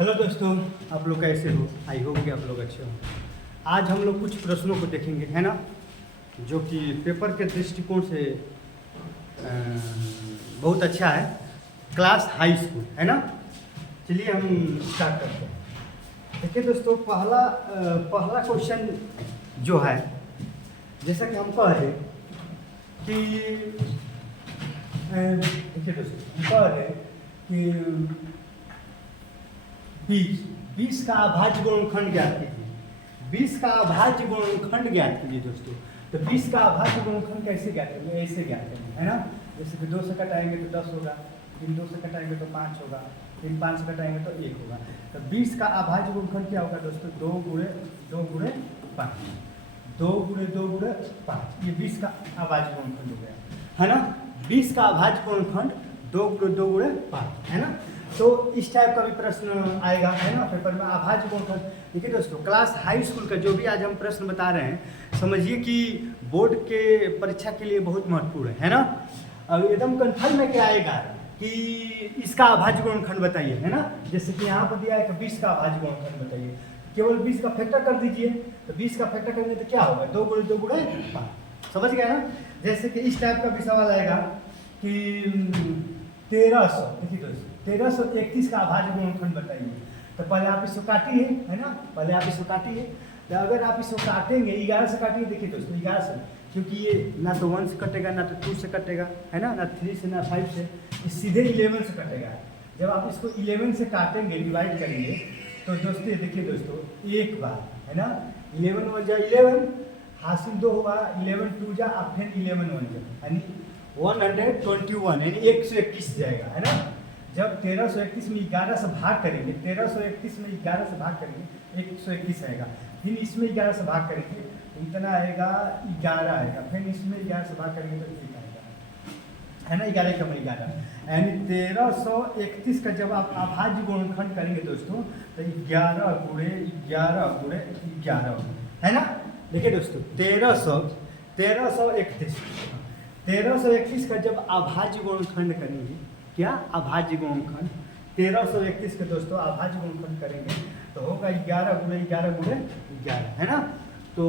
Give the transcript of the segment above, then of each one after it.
Hello दोस्तों, आप लोग कैसे हो? आई होप कि आप लोग अच्छे हो। आज हम लोग कुछ प्रश्नों को देखेंगे, है ना, जो कि पेपर के दृष्टिकोण से बहुत अच्छा है। क्लास हाई स्कूल, है ना। चलिए हम स्टार्ट करते हैं। देखिए दोस्तों, पहला क्वेश्चन जो है, जैसा कि हम कह रहे कि देखिए दोस्तों, हम कह रहे कि 20 का अभाज्य गुणनखंड ज्ञात कीजिए। 20 का अभाज्य गुणनखंड ज्ञात कीजिए दोस्तों। तो 20 का अभाज्य गुणनखंड कैसे ज्ञात करेंगे? ऐसे ज्ञात करेंगे, है ना। जैसे कि 2 से कटाएंगे तो 10 होगा, फिर 2 से कटाएंगे तो 5 होगा, फिर 5 से कटाएंगे तो 1 होगा। तो 20 का अभाज्य गुणनखंड क्या होगा दोस्तों? 2 गुणे 5, 2 गुणे 2 गुणे 5। ये 20 का अभाज्य गुणनखंड हो गया, है ना। 20 का अभाज्य गुणनखंड 2 गुणे 2 गुणे 5, है ना। तो इस टाइप का भी प्रश्न आएगा, है ना, पेपर में। अभाज्य गुणनखंड, देखिए दोस्तों, क्लास हाई स्कूल का जो भी आज हम प्रश्न बता रहे हैं, समझिए कि बोर्ड के परीक्षा के लिए बहुत महत्वपूर्ण है ना। अब एकदम कंफर्म में क्या आएगा कि इसका अभाज्य गुणनखंड बताइए, है ना। जैसे कि यहाँ पर दिया है कि 20 का अभाज्य गुणनखंड बताइए, केवल 20 का फैक्टर कर दीजिए। तो 20 का फैक्टर करेंगे तो क्या होगा? 2 गुणे 2 गुणे 5। समझ गया ना। जैसे कि इस टाइप का भी सवाल आएगा कि 1300, देखिए दोस्तों, 1331 का अभाज्य गुणनखंड बताइए। तो पहले आप इसको काटिए, है ना, पहले आप इसको काटिए। तो अगर आप इसको काटेंगे 11 से काटिए, देखिए दोस्तों 11 से, क्योंकि ये ना तो 1 से कटेगा, ना तो 2 से कटेगा, है ना 3 से, ना 5 से, ये सीधे 11 से कटेगा। जब आप इसको 11 से काटेंगे, डिवाइड करेंगे, तो दोस्तों देखिए दोस्तों, एक बार, है ना, 11 1 जा 11, हासिल 2 होगा, 11 2 जा, अब फिर 11 1 जा, यानी 121, यानी 121 जाएगा, है ना। जब 1331 में 11 से भाग करेंगे, 1331 में 11 से भाग करेंगे 121 आएगा। फिर इसमें 11 से भाग करेंगे तो इतना आएगा, 11 आएगा। फिर इसमें 11 से भाग करेंगे तो 1 आएगा, है ना। 11 का 11, यानी 1331 का जब आप अभाज्य गुणनखंड करेंगे दोस्तों, तो 11 गुणे 11 गुणे 11, है ना। देखिए दोस्तों, 1331 का जब अभाज्य गुणनखंड करेंगे, क्या अभाज्य गुणनखंड 1331 के दोस्तों अभाज्य गुणनखंड करेंगे तो होगा 11 गुणे 11 गुणे 11, है ना। तो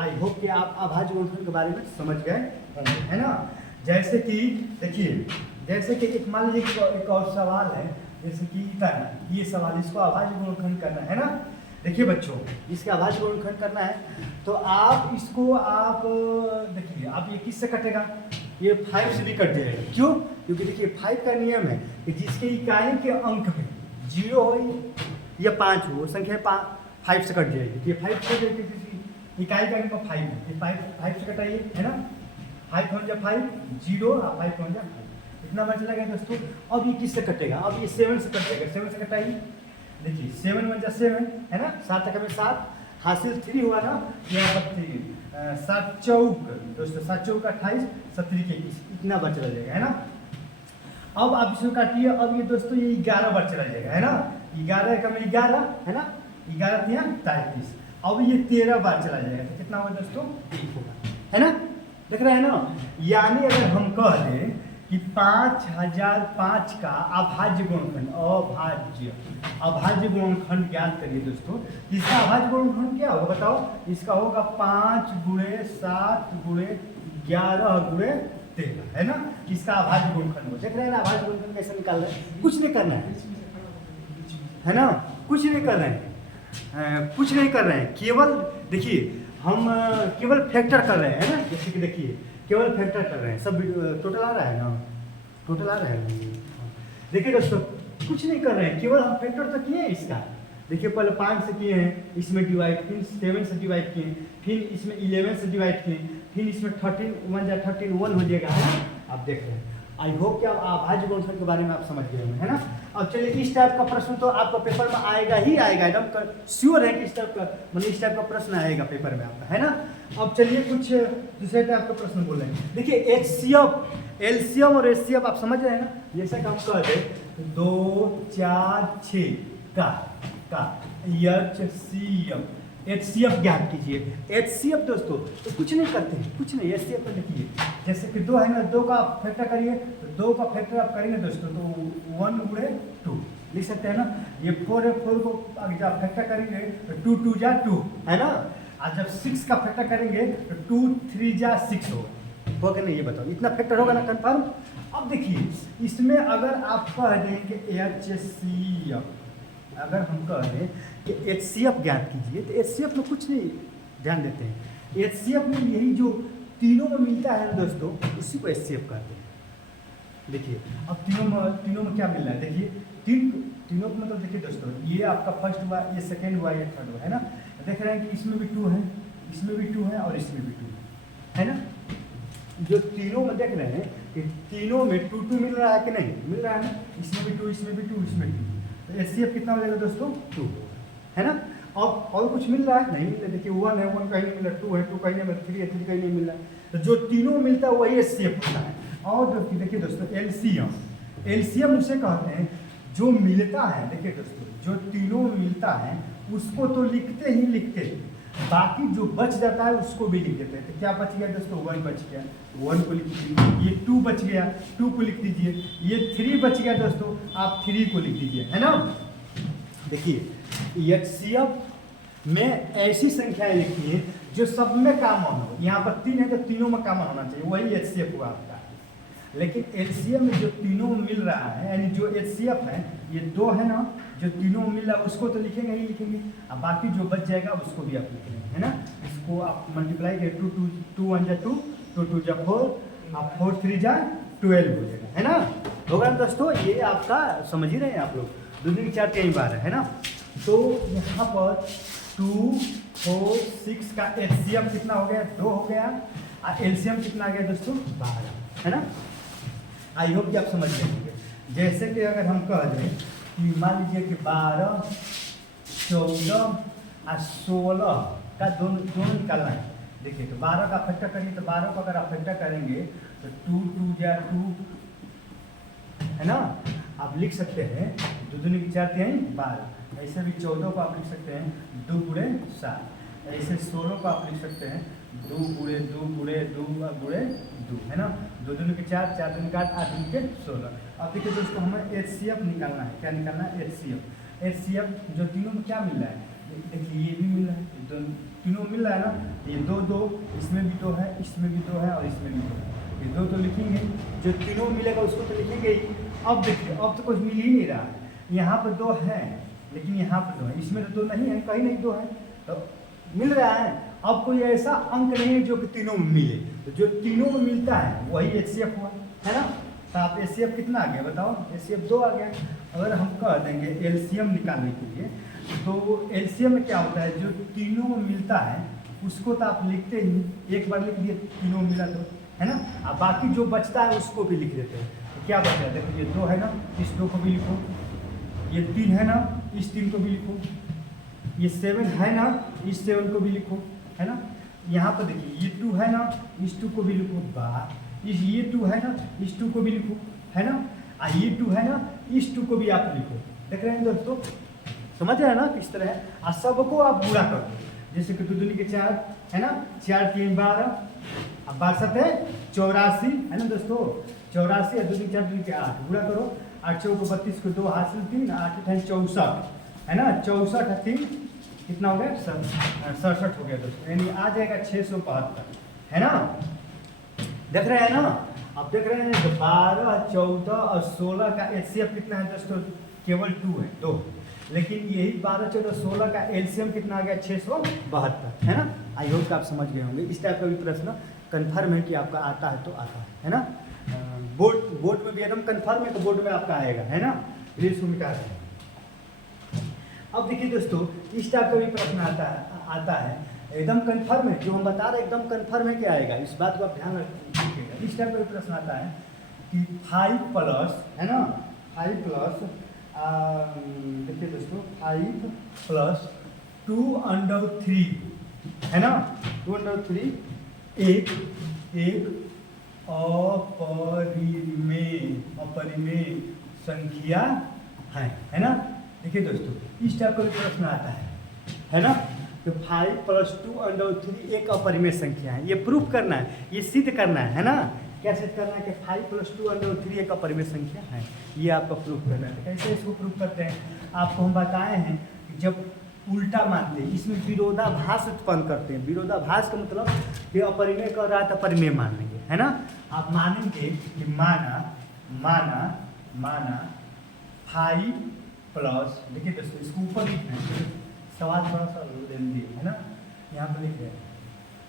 आई होप कि आप अभाज्य गुणनखंड के बारे में समझ गए होंगे, है ना। जैसे कि देखिए, जैसे कि एक मान लीजिए एक और सवाल है, जैसे कि ये सवाल, इसको अभाज्य गुणनखंड करना है ना। देखिए बच्चों, इसके अभाज्य गुणनखंड करना है तो आप इसको आप देखिए, आप ये किससे कटेगा? ये 5 से भी कट जाएगा। क्यों? क्योंकि देखिए 5 का नियम है कि जिसके इकाई के अंक में 0 हो या 5 हो, संख्या 5 से कट जाएगी। ये 5 से कट जाएगी, इकाई का अंक 5 है, ये 5 से कटाइए, है ना। 5 1 जा 5, 0 और 5 1 जा 5, इतना बच लगा दोस्तों। अब ये किससे कटेगा? अब ये 7 से कट जाएगा, 7 से कटाइए। देखिए 7 1 जा 7, है ना, 7 टका में 7, हासिल 3 हुआ ना, यहाँ पर 3, 7 चौक दोस्तों, 7 चौक 28, 7 के 21, इतना बच रह जाएगा, है ना। अब आप इसको काटिए, अब ये दोस्तों ये 11 बच रह जाएगा, है ना। 11 का में 11, है ना, 11 3 33, अब ये 13 बार चला जाएगा तो कितना होगा दोस्तों? 1 होगा, है ना। देख रहे हैं ना। यानी अगर हम कह दें कि 5005 का अभाज्य गुणनखंड, अभाज्य गुणनखंड ज्ञात करिए दोस्तों। इसका अभाज्य गुणनखंड क्या होगा बताओ? इसका होगा 5 गुणे 7 गुणे 11 गुणे 13, है ना। इसका अभाज्य गुणनखंड हो। देख रहे हैं ना अभाज्य गुणनखंड कैसे निकाल रहे हैं? कुछ नहीं करना है ना, कुछ नहीं कर रहे हैं, कुछ नहीं कर रहे हैं, केवल देखिए हम केवल फैक्टर कर रहे हैं, है ना। जैसे कि देखिए केवल फैक्टर कर रहे हैं, सब टोटल आ रहा है ना, टोटल आ रहा है। देखिए दोस्तों, कुछ नहीं कर रहे हैं, केवल हम फैक्टर तो किए हैं इसका। देखिए पहले 5 से किए हैं, इसमें डिवाइड, फिर 7 से डिवाइड किए, फिर इसमें 11 से डिवाइड किए, फिर इसमें 13 1 जा 13 1 हो जाएगा, है ना। आप देख रहे हैं। आई होप कि आप अभाज्य गुणनखंड के बारे में आप समझ गए होंगे, है ना। अब चलिए, इस टाइप का प्रश्न तो आपका पेपर में आएगा ही आएगा, एकदम श्योर है कि इस टाइप का, मतलब इस टाइप का प्रश्न आएगा पेपर में आपका, है ना। अब चलिए कुछ दूसरे टाइप का प्रश्न बोल रहे हैं। देखिए एचसीएफ, एलसीएम और एचसीएफ आप समझ रहे हैं ना। जैसा कि हम कह दें 2 4 6 का एचसीएफ, एचसीएफ ज्ञात कीजिए। एचसीएफ दोस्तों तो कुछ नहीं करते हैं, कुछ नहीं। एचसीएफ में देखिए, जैसे कि 2 है ना, 2 का फैक्टर करिए, तो 2 का फैक्टर आप करेंगे दोस्तों तो 1 गुणे 2, लिख सकते हैं ना। ये 4 है, 4 को जब फैक्टर करेंगे तो 2 2 जा 2 है ना। और जब 6 का फैक्टर करेंगे तो 2 3 जा 6 होगा कि नहीं, ये बताओ। इतना फैक्टर होगा ना कन्फर्म। अब देखिए इसमें अगर आप कह दें कि HCF, अगर हम कह दें कि HCF ज्ञात कीजिए तो HCF में कुछ नहीं ध्यान देते हैं। HCF में यही जो तीनों में मिलता है दोस्तों, उसी को HCF कहते हैं। देखिए अब तीनों में क्या मिल रहा है, देखिए तीनों को मतलब देखिए दोस्तों, ये आपका फर्स्ट हुआ, ये सेकेंड हुआ, ये थर्ड हुआ, है ना। देख रहे हैं कि इसमें भी 2 है, इसमें भी 2 है और इसमें भी 2 है ना। जो तीनों में देख रहे हैं कि तीनों में 2 2 मिल रहा है कि नहीं, मिल रहा है ना। इसमें भी 2, इसमें भी 2, इसमें भी 2, तो HCF कितना हो जाएगा दोस्तों, 2 है ना। अब और कुछ मिल रहा है नहीं, मिल रहा है। देखिए 1 है, 1 कहीं नहीं मिल रहा, 2 है, 2 कहीं नहीं मिल रहा, 3 है, 3 कहीं नहीं मिल रहा। तो जो तीनों मिलता है वही HCF होता है। और देखिए दोस्तों एलसीएम उसे कहते हैं जो मिलता है। देखिए दोस्तों जो तीनों मिलता है उसको तो लिखते ही लिखते हैं, बाकी जो बच जाता है उसको भी लिख देते हैं। तो क्या बच गया दोस्तों, 1 बच गया, 1 को लिख दीजिए। ये 2 बच गया, 2 को लिख दीजिए। ये 3 बच गया दोस्तों, आप 3 को लिख दीजिए, है ना। देखिए HCF में ऐसी संख्याएं लिखती हैं जो सब में कॉमन हो। यहाँ पर 3 है तो तीनों में कॉमन होना चाहिए, वही HCF हुआ आपका। लेकिन LCM में जो तीनों मिल रहा है, यानी जो HCF है ये 2 है ना, जो तीनों मिल रहा है उसको तो लिखेंगे ही लिखेंगे, अब बाकी जो बच जाएगा उसको भी आप लिखेंगे, है ना। इसको आप मल्टीप्लाई करें, 2 1 जा 2, 2 2 जा 4, आप 4 3 जा 12 हो जाएगा, है ना। होगा ना दोस्तों, ये आपका समझ ही रहे हैं आप लोग, 2 दूनी 4 3 बार है ना। तो यहाँ पर 2 4 6 का HCF कितना हो गया, 2 हो गया, और LCM कितना आ गया दोस्तों, 12, है ना। आई होप कि आप समझ जाएंगे। जैसे कि अगर हम कह दें कि मान लीजिए कि 12 14 और 16 का दोनों निकालना है। देखिए तो 12 का फैक्टर करिए, तो 12 को अगर आप फैक्टर करेंगे तो 2 2 जा 2 है ना। आप लिख सकते हैं 2 दूनी 4 3 12। ऐसे भी 14 को आप लिख सकते हैं 2 गुणे 7। ऐसे 16 को आप लिख सकते हैं 2 गुणे 2 गुणे 2 गुणे 2, है ना। 2 दूनी 4, 4 दूनी 8, 8 दूनी 16। अब देखिए दोस्तों हमें HCF निकालना है। क्या निकालना है, HCF जो तीनों में क्या मिल रहा है, देखिए ये भी मिल रहा है, तीनों मिल रहा है ना। ये 2 2, इसमें भी 2 है, इसमें भी 2 है और इसमें भी 2 है। ये 2 तो लिखेंगे, जो तीनों मिलेगा उसको तो लिखेंगे ही। अब देखिए अब तो कुछ मिल ही नहीं रहा है, यहाँ पर 2 है लेकिन यहाँ पर 2 है, इसमें तो 2 नहीं है, कहीं नहीं 2 है, तो मिल रहा है। अब कोई ऐसा अंक नहीं है जो कि तीनों में मिले, तो जो तीनों में मिलता है वही HCF हुआ, है ना। तो आप HCF कितना आ गया बताओ, HCF 2 आ गया। अगर हम कह देंगे LCM निकालने के लिए, तो LCM में क्या होता है, जो तीनों में मिलता है उसको तो आप लिखते ही, एक बार लिख दिए तीनों मिला तो, है ना। अब बाकी जो बचता है उसको भी लिख देते हैं। तो क्या बचा है, देखो ये 2 है ना, इस 2 को भी लिखो, ये 3 है ना, इस 3 को भी लिखो, ये 7 है ना, इस 7 को भी लिखो, है ना। यहाँ पर देखिए ये 2 है ना, इस 2 को भी लिखो, ये 2 है ना, इस 2 को भी लिखो, है ना। ये 2 है ना, इस 2 को भी आप लिखो। देख रहे हैं दोस्तों, समझ रहे हैं ना किस तरह है। और सबको आप पूरा कर दो, जैसे कि 2 दूनी 4 है ना, 4 3 12, अब 62 है 84, है ना दोस्तों। 84 है, 2 दूनी 4 दूनी 8, पूरा करो। 8 चौको 32 को 2 हासिल 3, 8 64, है ना। 64 3 कितना हो गया, 67 हो गया दोस्तों, यानी आ जाएगा 672, है ना। देख रहे हैं ना, अब देख रहे हैं 12 14 और 16 का HCF कितना है दोस्तों, केवल 2 है, 2। लेकिन यही 12 14 16 का LCM कितना आ गया, 672, है ना। आई होप आप समझ गए होंगे। इस टाइप का भी प्रश्न कन्फर्म है कि आपका आता है तो आता है ना। बोर्ड में भी एकदम कन्फर्म है तो बोर्ड में आपका आएगा, है ना। रील्स में क्या है। अब देखिए दोस्तों इस टाइप का भी प्रश्न आता है एकदम कन्फर्म है, जो हम बता रहे हैं एकदम कन्फर्म है कि आएगा, इस बात को आप ध्यान रखिएगा। इस टाइप का भी प्रश्न आता है कि 5 प्लस, है ना, 5 प्लस देखिए दोस्तों 5 प्लस 2√3, है ना, 2√3 एक अपरिमेय संख्या है ना। देखिए दोस्तों इस टाइप का भी प्रश्न आता है ना। तो 5 प्लस 2√3 एक अपरिमेय संख्या है, ये प्रूफ करना है, ये सिद्ध करना है ना। क्या सेट करना है कि 5 + 2√3 एक अपरिमेय संख्या है, ये आपका प्रूफ करना है। कैसे इसको प्रूफ करते हैं, आपको हम बताए हैं कि जब उल्टा मानते हैं इसमें विरोधाभास उत्पन्न करते हैं। विरोधाभास का मतलब कि अपरिमेय कर रहा है तो परिमेय मान लेंगे, है ना। आप मानेंगे कि माना 5 प्लस, देखिए दोस्तों इसको ऊपर लिखना है, सवाल थोड़ा सा लेंदी है ना, यहाँ पर लिख रहे हैं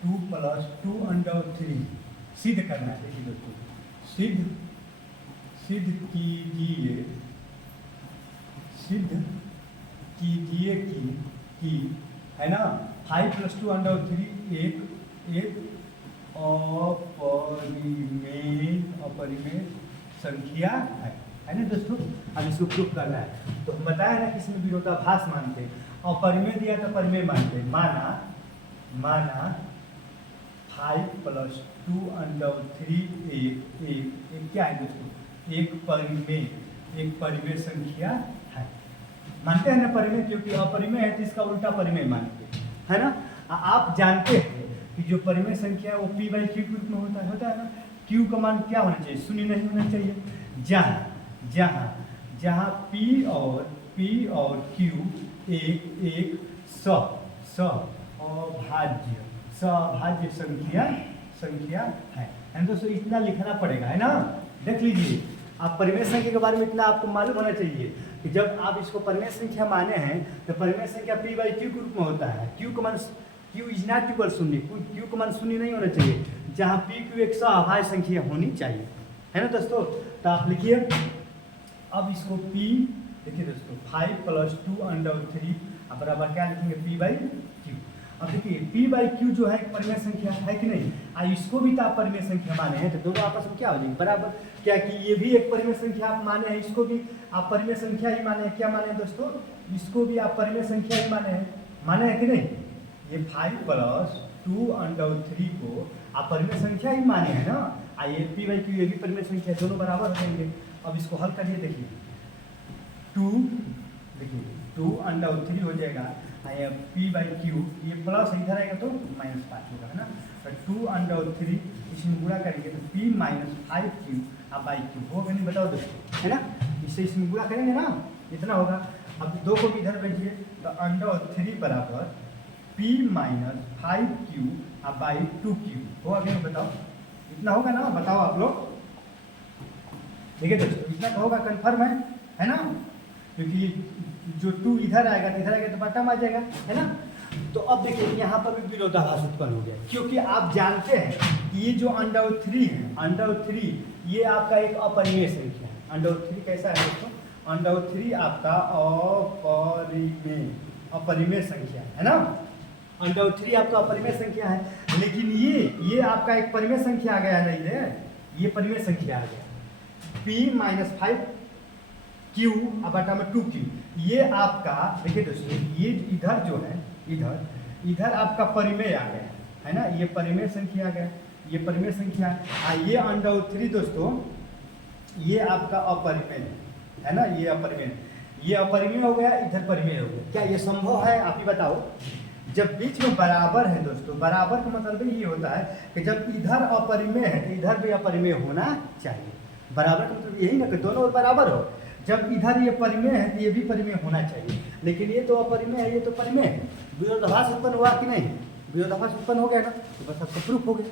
2 + 2√3 सिद्ध करना है। देखिए दोस्तों सिद्ध कीजिए कि है ना 5 + 2√3 एक अपरिमेय संख्या है ना दोस्तों। अब इसको प्रूफ करना है तो हम बताया ना कि इसमें विरोधाभास मानते हैं, अपरिमेय दिया तो परिमेय मानते हैं। माना 5 + 2√3 एक क्या है दोस्तों, एक परिमेय संख्या है। मानते हैं ना परिमेय, क्योंकि अपरिमेय है तो इसका उल्टा परिमेय मानते हैं, है ना। आप जानते हैं कि जो परिमेय संख्या है वो p/q के रूप में होता है ना। q का मान क्या होना चाहिए, शून्य नहीं होना चाहिए। जहाँ p और q एक सभाज्य संख्या है दोस्तों। इतना लिखना पड़ेगा, है ना। देख लीजिए, आप परिमेय संख्या के बारे में इतना आपको मालूम होना चाहिए कि जब आप इसको परिमेय संख्या माने हैं तो परिमेय संख्या p/q के रूप में होता है। q का मान q इज नॉट इक्वल शून्य, q का मान शून्य नहीं होना चाहिए, जहाँ p q एक सभाज्य संख्या होनी चाहिए, है ना दोस्तों। तो आप लिखिए अब इसको p, देखिए दोस्तों 5 + 2√3 अब बराबर क्या लिखेंगे p/q। अब देखिए p/q जो है एक परिमेय संख्या है कि नहीं, इसको भी तो आप परिमेय संख्या माने हैं, तो दोनों आपस में क्या हो जाएंगे बराबर। क्या कि ये भी एक परिमेय संख्या आप माने हैं, इसको भी आप परिमेय संख्या ही माने हैं। क्या माने हैं दोस्तों, इसको भी आप परिमेय संख्या ही माने हैं कि नहीं। ये 5 + 2√3 को आप परिमेय संख्या ही माने हैं ना। ये p/q ये भी परिमेय संख्या, दोनों बराबर हो जाएंगे। अब इसको हल करिए, देखिए 2√3 हो जाएगा, p/q ये प्लस इधर आएगा तो -5 होगा, है ना। तो 2√3 इसमें गुणा करेंगे तो p - 5q /q होगा नहीं, बताओ दोस्तों, है ना। इससे इसमें गुणा करेंगे ना, इतना होगा। अब 2 को भी इधर भेजिए तो √3 बराबर p - 5q /2q होगा कि नहीं, बताओ। इतना होगा ना, बताओ आप लोग। देखिए दोस्तों इतना तो होगा, कन्फर्म है ना, क्योंकि जो 2 इधर आएगा तो बटा में आ जाएगा, है ना। तो अब देखिए यहाँ पर भी विरोधाभास उत्पन्न हो गया, क्योंकि आप जानते हैं कि ये जो √3 है, √3 ये आपका एक अपरिमेय संख्या है। √3 कैसा है दोस्तों, √3 आपका अपरिमेय संख्या है ना। √3 आपका अपरिमेय संख्या है, लेकिन ये आपका एक परिमेय संख्या आ गया है, नहीं ये परिमेय संख्या आ गया p - 5q / 2q। ये आपका देखिए दोस्तों, ये इधर जो है इधर आपका परिमेय आ गया, है ना। ये परिमेय संख्या आ गया, ये परिमेय संख्या ये √3 दोस्तों ये आपका अपरिमेय है ना। ये अपरिमेय हो गया, इधर परिमेय हो गया। क्या ये संभव है, आप ही बताओ। जब बीच में बराबर है दोस्तों, बराबर का मतलब ये होता है कि जब इधर अपरिमेय है तो इधर भी अपरिमेय होना चाहिए। बराबर का मतलब यही ना कि दोनों बराबर हो। जब इधर ये परिमेय है तो ये भी परिमेय होना चाहिए, लेकिन ये तो अपरिमेय है, ये तो परिमेय है। विरोधाभास उत्पन्न हुआ कि नहीं, विरोधाभास उत्पन्न हो गया ना, तो बस आपको प्रूफ हो गया,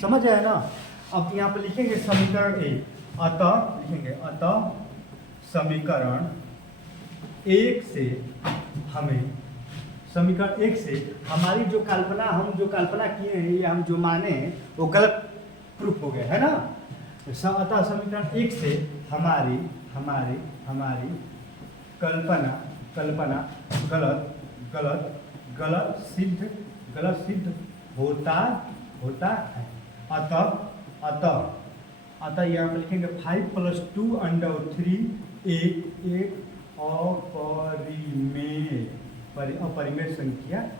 समझ आया ना। अब यहाँ पर लिखेंगे समीकरण 1, अतः समीकरण 1 से हमारी जो कल्पना किए हैं, ये हम जो माने हैं वो गलत प्रूफ हो गया, है ना। अतः समीकरण 1 से हमारी कल्पना गलत सिद्ध होता है। अतः यहाँ पर लिखेंगे 5 + 2√3 एक अपरिमेय संख्या है।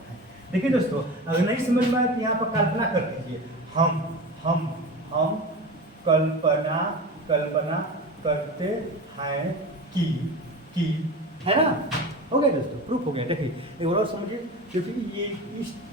देखिए दोस्तों, अगर नहीं समझ में आए तो यहाँ पर कल्पना कर दीजिए। हम कल्पना करते हैं कि है ना। हो गया दोस्तों, प्रूफ हो गया। देखिए एक और समझिए, क्योंकि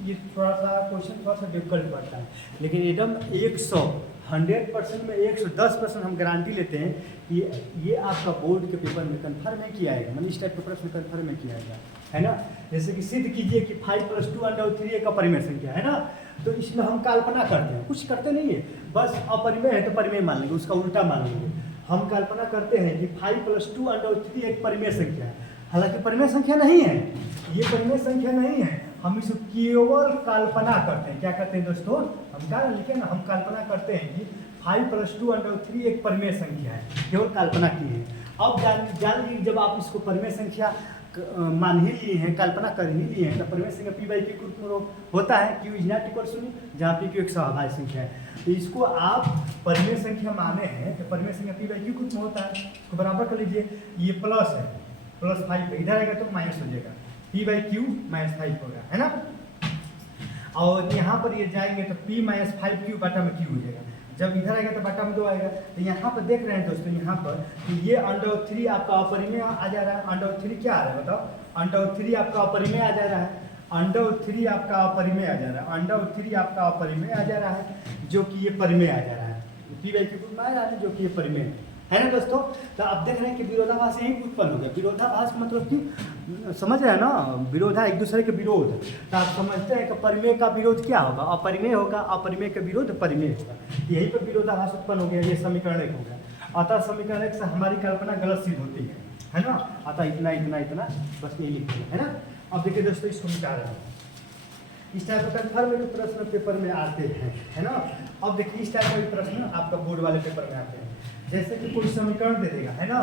ये थोड़ा सा क्वेश्चन थोड़ा सा डिफिकल्ट पड़ता है, लेकिन एकदम 100 100% में 110% हम गारंटी लेते हैं कि ये आपका बोर्ड के पेपर में कन्फर्म है किया आएगा, मतलब इस टाइप के प्रश्न कन्फर्म में किया आएगा, है ना। जैसे कि सिद्ध कीजिए कि 5 + 2 √3 एक अपरिमेय संख्या है ना, तो इसमें हम कल्पना करते हैं, कुछ करते नहीं है, बस अपरिमेय है तो परिमेय मान लेंगे, उसका उल्टा मान लेंगे। हम कल्पना करते हैं कि 5 + 2 √3 एक परिमेय संख्या है, हालांकि परिमेय संख्या नहीं है, ये परिमेय संख्या नहीं है, हम इसको केवल कल्पना करते हैं। क्या करते हैं दोस्तों, हम क्या लिखे ना, हम कल्पना करते हैं कि 5 + 2 √3 एक परिमेय संख्या है, केवल कल्पना की है। अब जान लीजिए जब आप इसको परिमेय संख्या मान ही लिए हैं, कल्पना कर ही लिए हैं, तो परिमेय संख्या p/q के रूप में होता है, q ≠ 0, जहाँ p q एक स्वाभाविक संख्या है। तो इसको आप परिमेय संख्या माने हैं तो परिमेय संख्या p/q के रूप में होता है, इसको बराबर कर लीजिए। ये प्लस है, +5 इधर आएगा तो माइनस हो जाएगा, p/q -5 होगा, है ना। और यहाँ पर ये जाएंगे तो p - 5q बटा में q हो जाएगा, जब इधर आएगा तो बटा में 2 आएगा। तो यहाँ पर देख रहे हैं दोस्तों, यहाँ पर कि ये √3 आपका अपरिमेय आ जा रहा है। √3 क्या आ रहा है बताओ, √3 आपका अपरिमेय आ जा रहा है, √3 आपका अपरिमेय आ जा रहा है, √3 आपका अपरिमेय आ जा रहा है, जो कि ये परिमेय आ जा रहा है, p/q में आ रहा है, जो कि ये परिमेय है ना दोस्तों। तो आप देख रहे हैं कि विरोधाभास यही उत्पन्न हो गया। विरोधाभास मतलब कि समझ रहे हैं ना, विरोधा एक दूसरे के विरोध। तो आप समझते हैं कि परिमेय का विरोध क्या होगा, अपरिमेय होगा, अपरिमेय का विरोध परिमेय होगा, यही पर विरोधाभास उत्पन्न हो गया। ये समीकरण 1 हो गया। अतः समीकरण 1 से हमारी कल्पना गलत सिद्ध होती है ना। अतः इतना इतना इतना बस यही लिख दिया, है ना। अब देखिए दोस्तों, इसको मिटा रहे हैं, इस टाइप का कन्फर्म प्रश्न पेपर में आते हैं, है ना। अब देखिए इस टाइप का प्रश्न आपका बोर्ड वाले पेपर में आते हैं। जैसे कि कोई समीकरण दे देगा, है ना,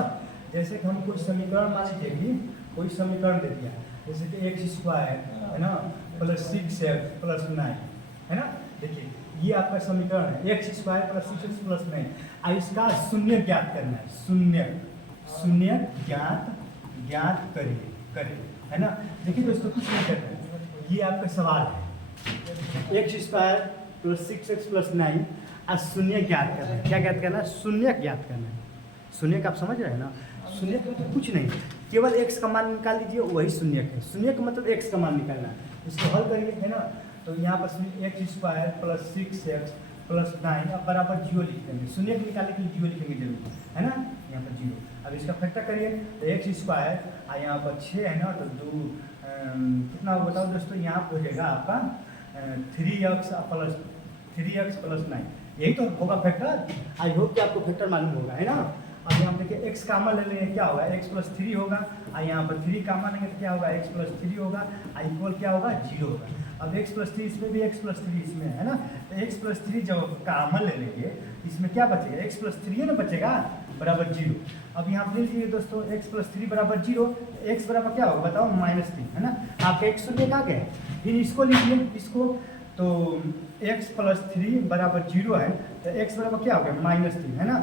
जैसे कि हम कोई समीकरण मान लीजिए कि कोई समीकरण दे दिया, जैसे कि x² है ना +6x + 9, है ना। देखिए ये आपका समीकरण है, x² + 6x + 9। अब इसका शून्य ज्ञात करना है, शून्य ज्ञात करिए, है ना। देखिए दोस्तों, कुछ नहीं करना है, ये आपका सवाल है, x² + 6x + 9 आज शून्य ज्ञात करना है। क्या ज्ञात करना है, शून्य ज्ञात करना है। शून्य का आप समझ रहे हैं ना, शून्य का तो कुछ नहीं, केवल x का मान निकाल लीजिए, वही शून्य है। शून्य का मतलब x का मान निकालना है, इसको हल करिए, है ना। तो यहाँ पर x² + 6x + 9 अब बराबर 0 लिख देंगे, शून्य को निकालने के लिए 0 लिखेंगे जरूर, है ना, यहाँ पर 0। अब इसका फैक्टर करिए तो x² और यहाँ पर 6 है ना, तो 2 कितना बताओ दोस्तों, यहाँ पर हो जाएगा आपका 3x + 9, यही तो होगा फैक्टर। आई होप कि आपको फैक्टर मालूम होगा, है ना। अब यहाँ देखिए x कामा ले लेंगे, क्या होगा, x + 3 होगा, और यहाँ पर 3 कामा लेंगे तो क्या होगा, x + 3 होगा, इक्वल क्या होगा, 0 होगा। अब x + 3 इसमें भी, x + 3 इसमें, है ना। तो x + 3 जब कामा ले लेंगे इसमें क्या बचेगा, x + 3 है ना बचेगा, बराबर 0। अब यहाँ पर लीजिए दोस्तों, x + 3 बराबर 0, x बराबर क्या होगा बताओ, -3, है ना। आपका x शून्य कहाँ गए, फिर इसको लीजिए, इसको तो x + 3 बराबर 0 है, तो x बराबर क्या हो गया, -3, है ना।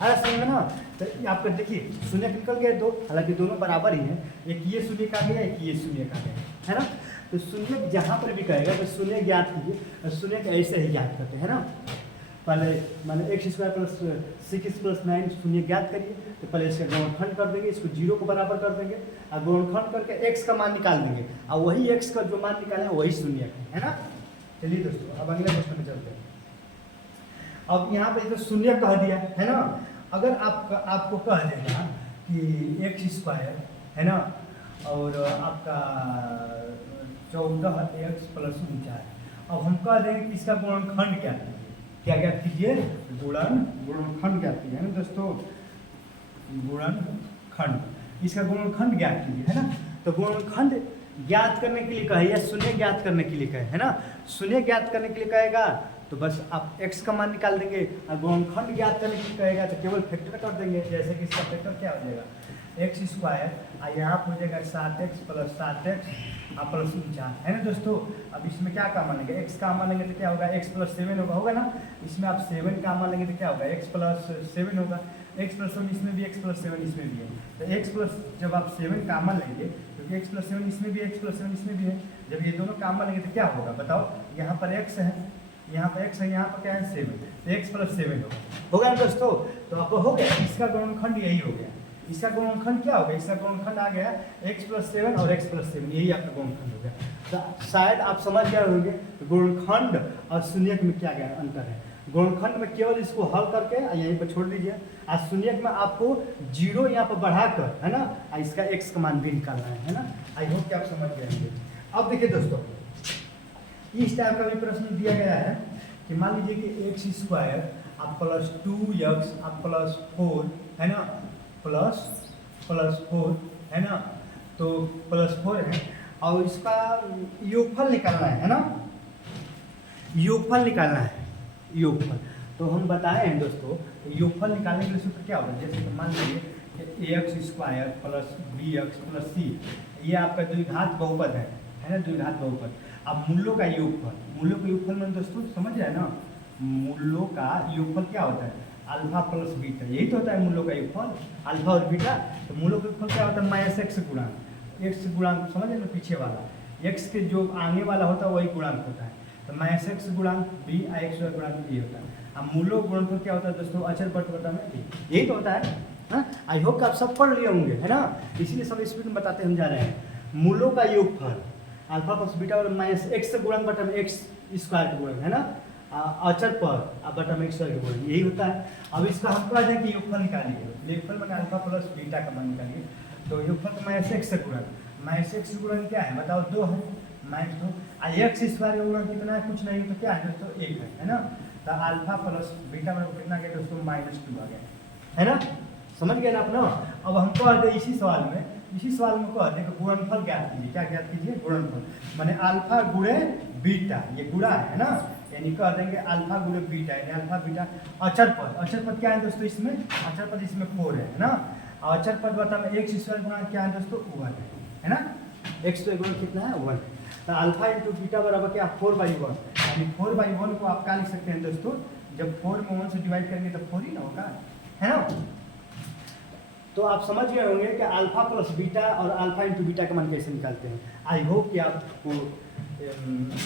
अरे समझ में ना। तो आपका देखिए शून्य निकल गया 2, हालांकि दोनों बराबर ही हैं, एक ये शून्य का गया, एक ये शून्य का गया, है ना। तो शून्य जहाँ पर भी कहेगा तो शून्य ज्ञात कीजिए, शून्य का ऐसे ही ज्ञात करते हैं ना। पहले माने x² + 6x + 9 शून्य ज्ञात करिए, तो पहले इसका गुणनखंड कर देंगे, इसको 0 को बराबर कर देंगे, और गुणनखंड करके x का मान निकाल देंगे, और वही x का जो मान निकाले वही शून्य है ना। चलिए दोस्तों, अब अगले प्रश्न में चलते हैं। अब यहाँ पे तो शून्य कह दिया, है ना। अगर आपको कह देगा कि x² है ना, और आपका 14x + 49, अब हम कह देंगे कि इसका गुणनखंड क्या कीजिए, क्या ज्ञात कीजिए, गुणनखंड ज्ञात कीजिए, है ना दोस्तों, गुणनखंड, इसका गुणनखंड ज्ञात कीजिए, है ना। तो गुणनखंड ज्ञात करने के लिए कहे या शून्य ज्ञात करने के लिए कहे, है ना। शून्य ज्ञात करने के लिए कहेगा तो बस आप x का मान निकाल देंगे, और गुणनखंड ज्ञात करने के लिए कहेगा तो केवल फैक्टर कर देंगे। जैसे कि इसका फैक्टर क्या हो जाएगा, x² और यहाँ पर हो जाएगा 7x + 7x + 49, है ना दोस्तों। अब इसमें क्या काम लेंगे, x का मान लेंगे तो क्या होगा, x + 7 होगा ना। इसमें आप 7 का मान लेंगे तो क्या होगा, x + 7 होगा, x + 7 इसमें भी, x + 7 इसमें भी है। तो x प्लस जब आप 7 का मान लेंगे, क्योंकि x + 7 इसमें भी, x + 7 इसमें भी है, जब ये दोनों काम मान लेंगे तो क्या होगा बताओ, यहाँ पर x है, यहाँ पर x है, यहाँ पर क्या है 7, तो x + 7 होगा ना दोस्तों। तो आपको हो गया, इसका गुणनखंड यही हो गया। इसका गुणनखंड क्या हो गया, इसका गुणनखंड आ गया x + 7 और x + 7, यही आपका गुणनखंड हो गया। तो शायद आप समझ गए होंगे गुणनखंड और शून्य में क्या क्या अंतर है। गुणनखंड में केवल इसको हल करके यहीं पर छोड़ दीजिए। आज शून्यक में आपको 0 यहाँ पर बढ़ाकर, है ना, इसका x का मान भी निकालना है ना। आई होप कि आप समझ गए होंगे। अब देखिए दोस्तों, इस टाइप का भी प्रश्न दिया गया है कि मान लीजिए कि एक्स स्क्वायर आप प्लस 2x आप प्लस 4, है ना, प्लस 4, है ना, तो प्लस 4 है और इसका योगफल निकालना है ना, योगफल निकालना है, योगफल। तो हम बताए हैं दोस्तों, योगफल निकालने के लिए सूत्र क्या होगा। जैसे कि मान लीजिए कि x square plus b x plus c, ये आपका द्विघात बहुपद है ना, द्विघात बहुपद। अब मूलों का योगफल, मूलों का योगफल में दोस्तों समझ रहे हैं ना, मूलों का योगफल क्या होता है, अल्फा प्लस बीटा, यही तो होता है मूलों का योगफल, अल्फा और बीटा। तो मूलों का योगफल क्या होता है, माइनस एक्स गुणांक, एक्स गुणांक समझे ना, पीछे वाला एक्स के जो आगे वाला होता है वही गुणांक होता है। तो माइनस एक्स गुणांक बी एक्स गुणांक बी होता है। अब मूलों गुणनफल क्या होता है दोस्तों, अचर बट बटा में ए, यही तो होता है ना। आई होप कि आप सब पढ़ लिए होंगे, है ना, इसीलिए सब स्पीड में बताते हम जा रहे हैं। मूलों का योगफल अल्फा प्लस बीटा और माइनस एक्स गुणन बटा में एक्स स्क्वायर का गुणन, है ना, अचर पर बटा में एक्स स्क्वायर का गुणन, यही होता है। अब इसका हम कह दें कि योगफल निकालिए, योगफल मैंने अल्फा प्लस बीटा का मान निकालिए। तो योगफल तो माइनस एक्स गुणन, माइनस एक्स गुणन क्या है बताओ, 2 है, माइनस 2, एक्स स्क्वायर का गुणन कितना है, कुछ नहीं, तो क्या है दोस्तों 1 है ना। तो अल्फा प्लस बीटा में कितना गया दोस्तों, -2 आ गया, है ना, समझ गए ना आप ना। अब हम कह दें इसी सवाल में कह दें कि गुणनफल ज्ञात कीजिए, क्या ज्ञात कीजिए, गुणनफल, माने अल्फा गुणे बीटा, ये गुणा है ना, यानी कह देंगे अल्फा गुणे बीटा, यानी अल्फा बीटा अचर पद क्या है दोस्तों, इसमें अचर पद इसमें 4 है ना, और अचर पद बता में एक्स स्क्वायर गुणा क्या है दोस्तों 1 है ना, एक्स स्क्वायर गुणा कितना है 1। तो अल्फा इंटू बीटा बराबर क्या 4/1, यानी 4/1 को आप क्या लिख सकते हैं दोस्तों, जब 4 में 1 से डिवाइड करेंगे तो 4 ही ना होगा, है ना। तो आप समझ गए होंगे कि अल्फा प्लस बीटा और अल्फा इंटू बीटा का मान कैसे निकालते हैं। आई होप कि आपको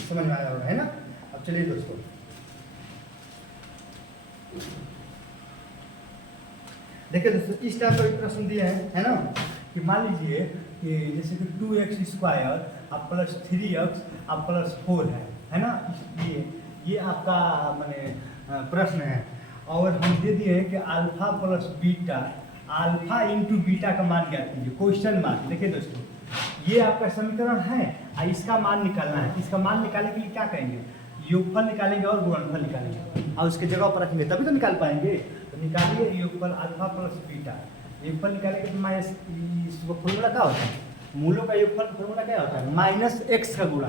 समझ में आया होगा, है ना। अब चलिए दोस्तों, देखिए दोस्तों, इस टाइप का प्रश्न दिए हैं, है ना, कि मान लीजिए कि जैसे कि 2x स्क्वायर अब प्लस 3x अब प्लस 4 है ना, ये आपका माने प्रश्न है। और हम दे दिए कि alpha plus beta, alpha into beta का मान ज्ञात कीजिए, क्वेश्चन मार्क। देखिए दोस्तों, ये आपका समीकरण है और इसका मान निकालना है। इसका मान निकालने के लिए क्या करेंगे, योगफल निकालेंगे और गुणनफल निकालेंगे और उसके जगह पर रखेंगे, तभी तो निकाल पाएंगे। तो निकालिए योगफल अल्फा प्लस बीटा, योगफल निकालेंगे तो माइनस, इसको फॉर्मूला क्या होता है, मूलों का योगफल का फॉर्मूला क्या होता है, माइनस एक्स का गुणा,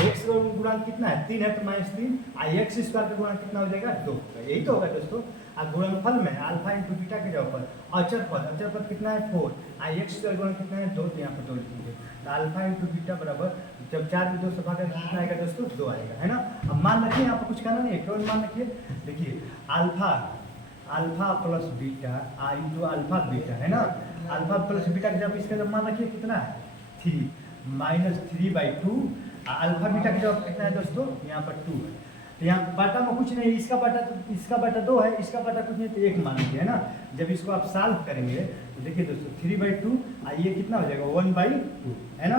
एक्स का गुणांक कितना है 3 है, तो -3, और एक्स स्क्वायर का गुणांक कितना हो जाएगा 2, यही तो होगा दोस्तों। और गुणनफल में अल्फा इंटू बीटा के जगह पर अचर पद कितना है 4, और एक्स स्क्वायर गुणा कितना है 2, तो यहाँ पर 2 लिखेंगे। तो अल्फा इंटू बीटा बराबर, जब 4 में 2 से भागा कितना आएगा दोस्तों 2 आएगा, है ना। अब मान रखिए, यहाँ पर कुछ कहना नहीं है, केवल मान रखिए। देखिए alpha plus beta into alpha beta, है ना, अल्फा प्लस बीटा का जब इसका जब मान रखिए कितना है 3, -3/2, अल्फा बीटा का जवाब कितना है दोस्तों, यहाँ पर 2 है। तो यहाँ बटा में कुछ नहीं, इसका बटा 2 है, इसका बटा कुछ नहीं, तो 1 मान लीजिए, है ना। जब इसको आप सॉल्व करेंगे तो देखिए दोस्तों 3/2, ये कितना हो जाएगा 1/2, है ना।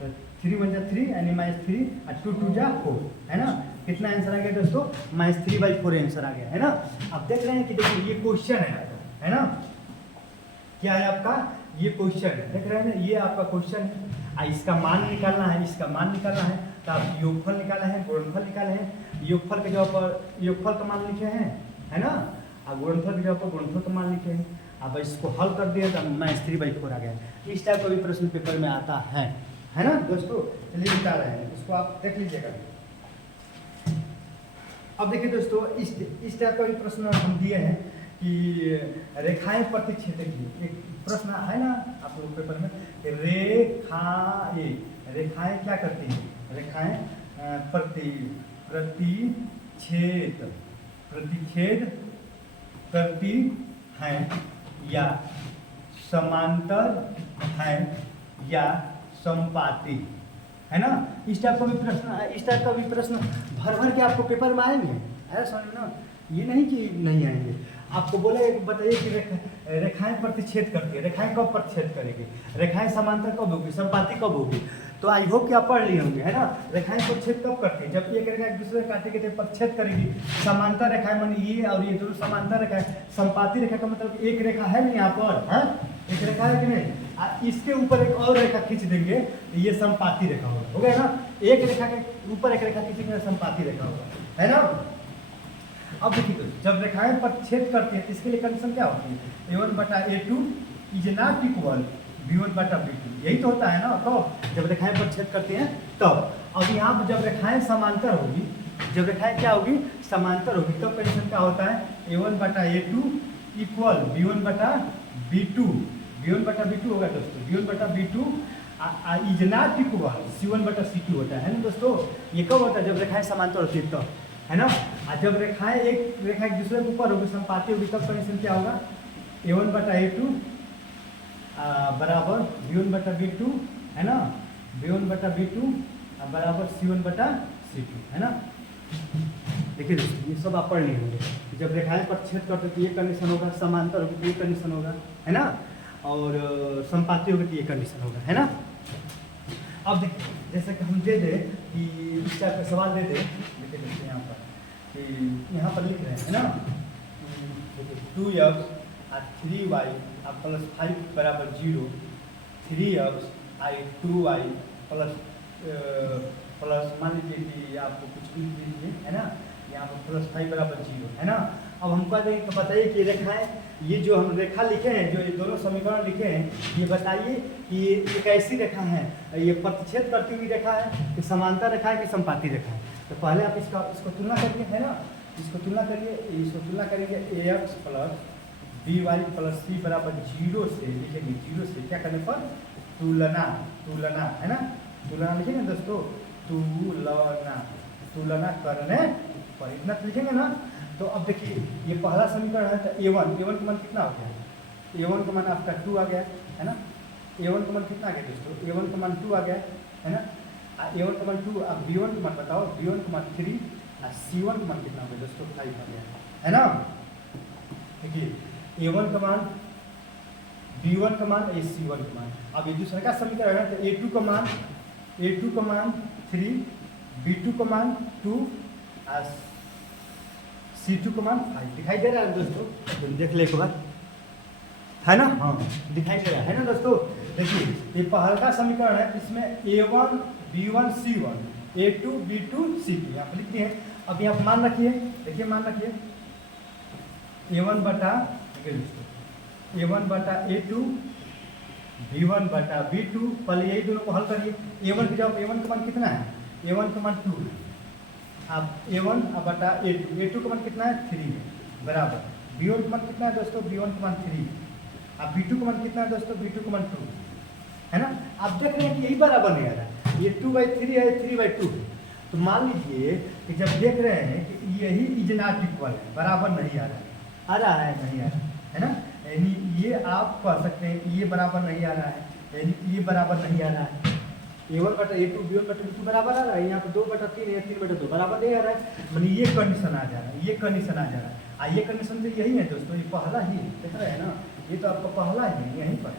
तो 3 × 3 यानी -3 और 2 × 2 4, है ना। कितना आंसर आ गया दोस्तों, -3/4 आंसर आ गया, है ना। अब देख रहे हैं कि देखिए ये क्वेश्चन है ना, क्या है आपका, ये क्वेश्चन है, देख रहे हैं ना, ये आपका क्वेश्चन है। इसका मान निकालना है, इसका मान निकालना है, तो आप योगफल निकाले हैं, गुणनफल निकाले हैं। योगफल के जगह पर योगफल का मान लिखे हैं, है ना, और गुणनफल के जगह पर गुणनफल का मान लिखे हैं। अब इसको हल कर दिया तो -3/4 आ गया। इस टाइप का भी प्रश्न पेपर में आता है ना दोस्तों। चलिए बता रहे हैं, इसको आप देख लीजिएगा। अब देखिए दोस्तों, इस टाइप का भी प्रश्न हम दिए हैं कि रेखाएं प्रतिच्छेदक की, एक प्रश्न है ना आप लोग पेपर में, रेखाएं क्या करती हैं, रेखाएं प्रतिच्छेद करती हैं या समांतर हैं या समपाती, है ना। इस टाइप का भी प्रश्न भर के आपको पेपर में आएंगे, ऐसा समझ ना, ये नहीं कि नहीं आएंगे। आपको बोले बताइए कि रेखाएं प्रतिच्छेद करती है, रेखाएं कब प्रतिच्छेद करेगी, रेखाएं समांतर कब होगी, समपाती कब होगी। तो आई होप कि आप पढ़ लिए होंगे, है ना। रेखाएं प्रतिच्छेद कब करती है? जब एक रेखा एक दूसरे को काटेगी तो प्रतिच्छेद करेगी। समांतर रेखाएं मान ये और ये दोनों समांतर रेखा है। संपाती रेखा का मतलब एक रेखा है नहीं यहाँ पर, है एक रेखा है कि नहीं, इसके ऊपर एक और रेखा खींच देंगे ये संपाती रेखा होगा, हो गया ना। एक रेखा के ऊपर एक रेखा खींचेंगे संपाती रेखा होगा, है ना। अब देखिए तो जब रेखाएं प्रतिच्छेद करती है तो इसके लिए कंडीशन क्या होती है? A1/A2 is not equal B1/B2, यही तो होता है ना। तो जब रेखाएं प्रतिच्छेद करती हैं तब अब यहाँ पर जब रेखाएं समांतर होगी, जब रेखाएं क्या होगी? समांतर होगी, तब कंडीशन क्या होता है? A1/A2 इक्वल B1/B2, B1/B2 होगा दोस्तों। B1/B2 is not equal C1/C2 होता है ना दोस्तों। ये कब होता है? जब रेखाएं समांतर होती है तब, है ना। और जब रेखाएं एक रेखा एक दूसरे के ऊपर होगी, संपाती होगी, तब कंडीशन क्या होगा? A1/A2 बराबर B1/B2, है ना। B1/B2 बराबर C1/C2, है ना। देखिए ये सब आप पढ़ लिए होंगे। जब रेखाएं प्रतिच्छेद करते तो ये कंडीशन होगा, समांतर होगी तो ये कंडीशन होगा, है ना, और संपाती होगी तो ये कंडीशन होगा, है ना। अब देखिए जैसे कि हम दे दें कि इस टाइप का सवाल दे दें, देखिए यहाँ पर कि यहाँ पर लिख रहे हैं, है ना, देखिए 2x और 3y प्लस 5 बराबर 0, 3x आई 2y प्लस मान लीजिए कि आपको कुछ भी दीजिए, है ना, यहाँ पर प्लस 5 बराबर 0, है ना। अब हम कह देंगे तो बताइए कि रेखाएं, ये जो हम रेखा लिखे हैं, जो ये दोनों समीकरण लिखे हैं, ये बताइए कि ये कैसी रेखा है? ये प्रतिच्छेद करती हुई रेखा है कि समांतर रेखा है कि संपाती रेखा है? तो पहले आप इसको तुलना करिए, है ना, इसको तुलना करिए, इसको तुलना करेंगे ax plus by plus c बराबर 0 से लिखेंगे, 0 से क्या करने पर? तुलना, तुलना, है ना, तुलना लिखेंगे दोस्तों, तुलना करने पर इतना लिखेंगे ना। तो अब देखिए ये पहला समीकरण है, तो A1 का मान कितना हो गया? A1 का मान आपका 2 आ गया, है ना। A1 का मान कितना आ गया दोस्तों? A1 का मान 2 आ गया, है ना। A1 का मान 2, अब B1 का मान बताओ, B1 का मान 3 और C1 का मान कितना हो गया दोस्तों? 5 आ गया, है ना। देखिए A1 का मान, B1 का मान, C1 का मान। अब ये दूसरा का समीकरण है, तो A2 का मान 3, B2 का मान 2 और C2 का मान 5। दिखाई दे रहा है दोस्तों? तो देख ले एक बार, है ना, हाँ दिखाई दे रहा है ना दोस्तों। देखिए ये पहला का समीकरण है, इसमें A1 B1 C1, A2 B2 C2 यहाँ पर लिखते हैं। अब यहाँ पर मान रखिए, देखिए मान रखिए A1/A2 B1/B2, पहले यही दोनों को हल करिए। A1 की जब A1 का मान कितना है? A1 का मान 2 है। अब A1/A2, A2 का मान कितना है? 3 है, बराबर B1 का मान कितना है दोस्तों? B1 का मान 3। अब B2 का मान कितना है दोस्तों? B2 का मान 2, है ना। आप देख रहे हैं कि यही बराबर नहीं आ रहा है, ये 2/3 है, 3/2 है। तो मान लीजिए कि जब देख रहे हैं कि यही इज नॉट इक्वल है, बराबर नहीं आ रहा है, आ रहा है नहीं आ रहा है ना, यानी ये आप कह सकते हैं कि ये बराबर नहीं आ रहा है, यानी ये बराबर नहीं आ रहा है। A1/A2 B1/B2 बराबर आ रहा है, यहाँ पर 2/3 या 3/2 बराबर नहीं आ रहा है, मतलब ये कंडीशन आ जा रहा है, ये कंडीशन आ जा रहा है। ये कंडीशन तो यही है दोस्तों, ये पहला ही देख रहे हैं ना, ये तो आपका पहला ही है यहीं पर।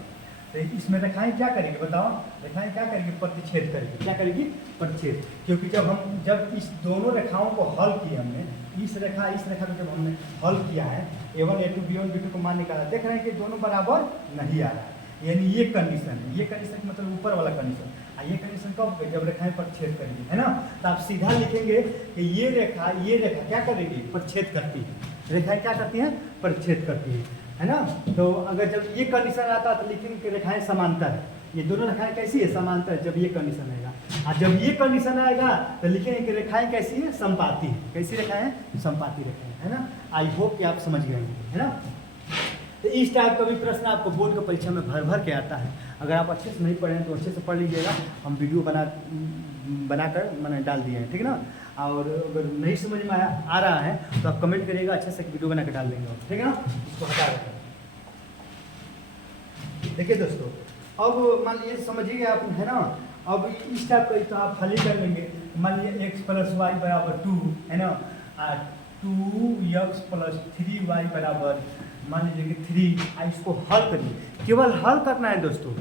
तो इसमें रेखाएं क्या करेगी बताओ? रेखाएं क्या करेगी? प्रतिच्छेद करेगी। क्या करेगी? प्रतिच्छेद। क्योंकि जब इस दोनों रेखाओं को हल किया हमने, इस रेखा को जब हमने हल किया है, A1 A2 B1 B2 को मान निकाला, देख रहे हैं कि दोनों बराबर नहीं आ रहा है, यानी ये कंडीशन है। ये कंडीशन मतलब ऊपर वाला कंडीशन, ये कंडीशन कब? जब रेखाएं प्रतिच्छेद करेगी, है ना। तो आप सीधा लिखेंगे कि ये रेखा क्या करेगी? प्रतिच्छेद करती है। रेखाएं क्या करती हैं? प्रतिच्छेद करती है ना। तो अगर जब ये कंडीशन आता तो लिखेंगे कि रेखाएं समांतर है। ये दोनों रेखाएं कैसी है? समांतर है, जब ये कंडीशन आएगा। और जब ये कंडीशन आएगा तो लिखेंगे कि रेखाएं कैसी है? संपाती है। कैसी रेखाएं? संपाती रेखाएं, है ना। आई होप कि आप समझ गए होंगे, है ना। तो इस टाइप का भी प्रश्न आपको बोर्ड की परीक्षा में भर के आता है। अगर आप अच्छे से नहीं पढ़े हैं तो अच्छे से पढ़ लीजिएगा, हम वीडियो बनाकर मैंने डाल दिए हैं, ठीक है ना। और अगर नहीं समझ में आ रहा है तो आप कमेंट करिएगा, अच्छे से वीडियो बनाकर डाल देंगे, ठीक है ना। इसको हटा देंगे। देखिए दोस्तों, अब मान लीजिए समझिए आप, है ना। अब इस टाइप का तो आप हल ही कर लेंगे। मान लीजिए x + y = 2, है ना, 2x + 3y बराबर मान लीजिए कि 3। इसको हल करिए, केवल हल करना है दोस्तों।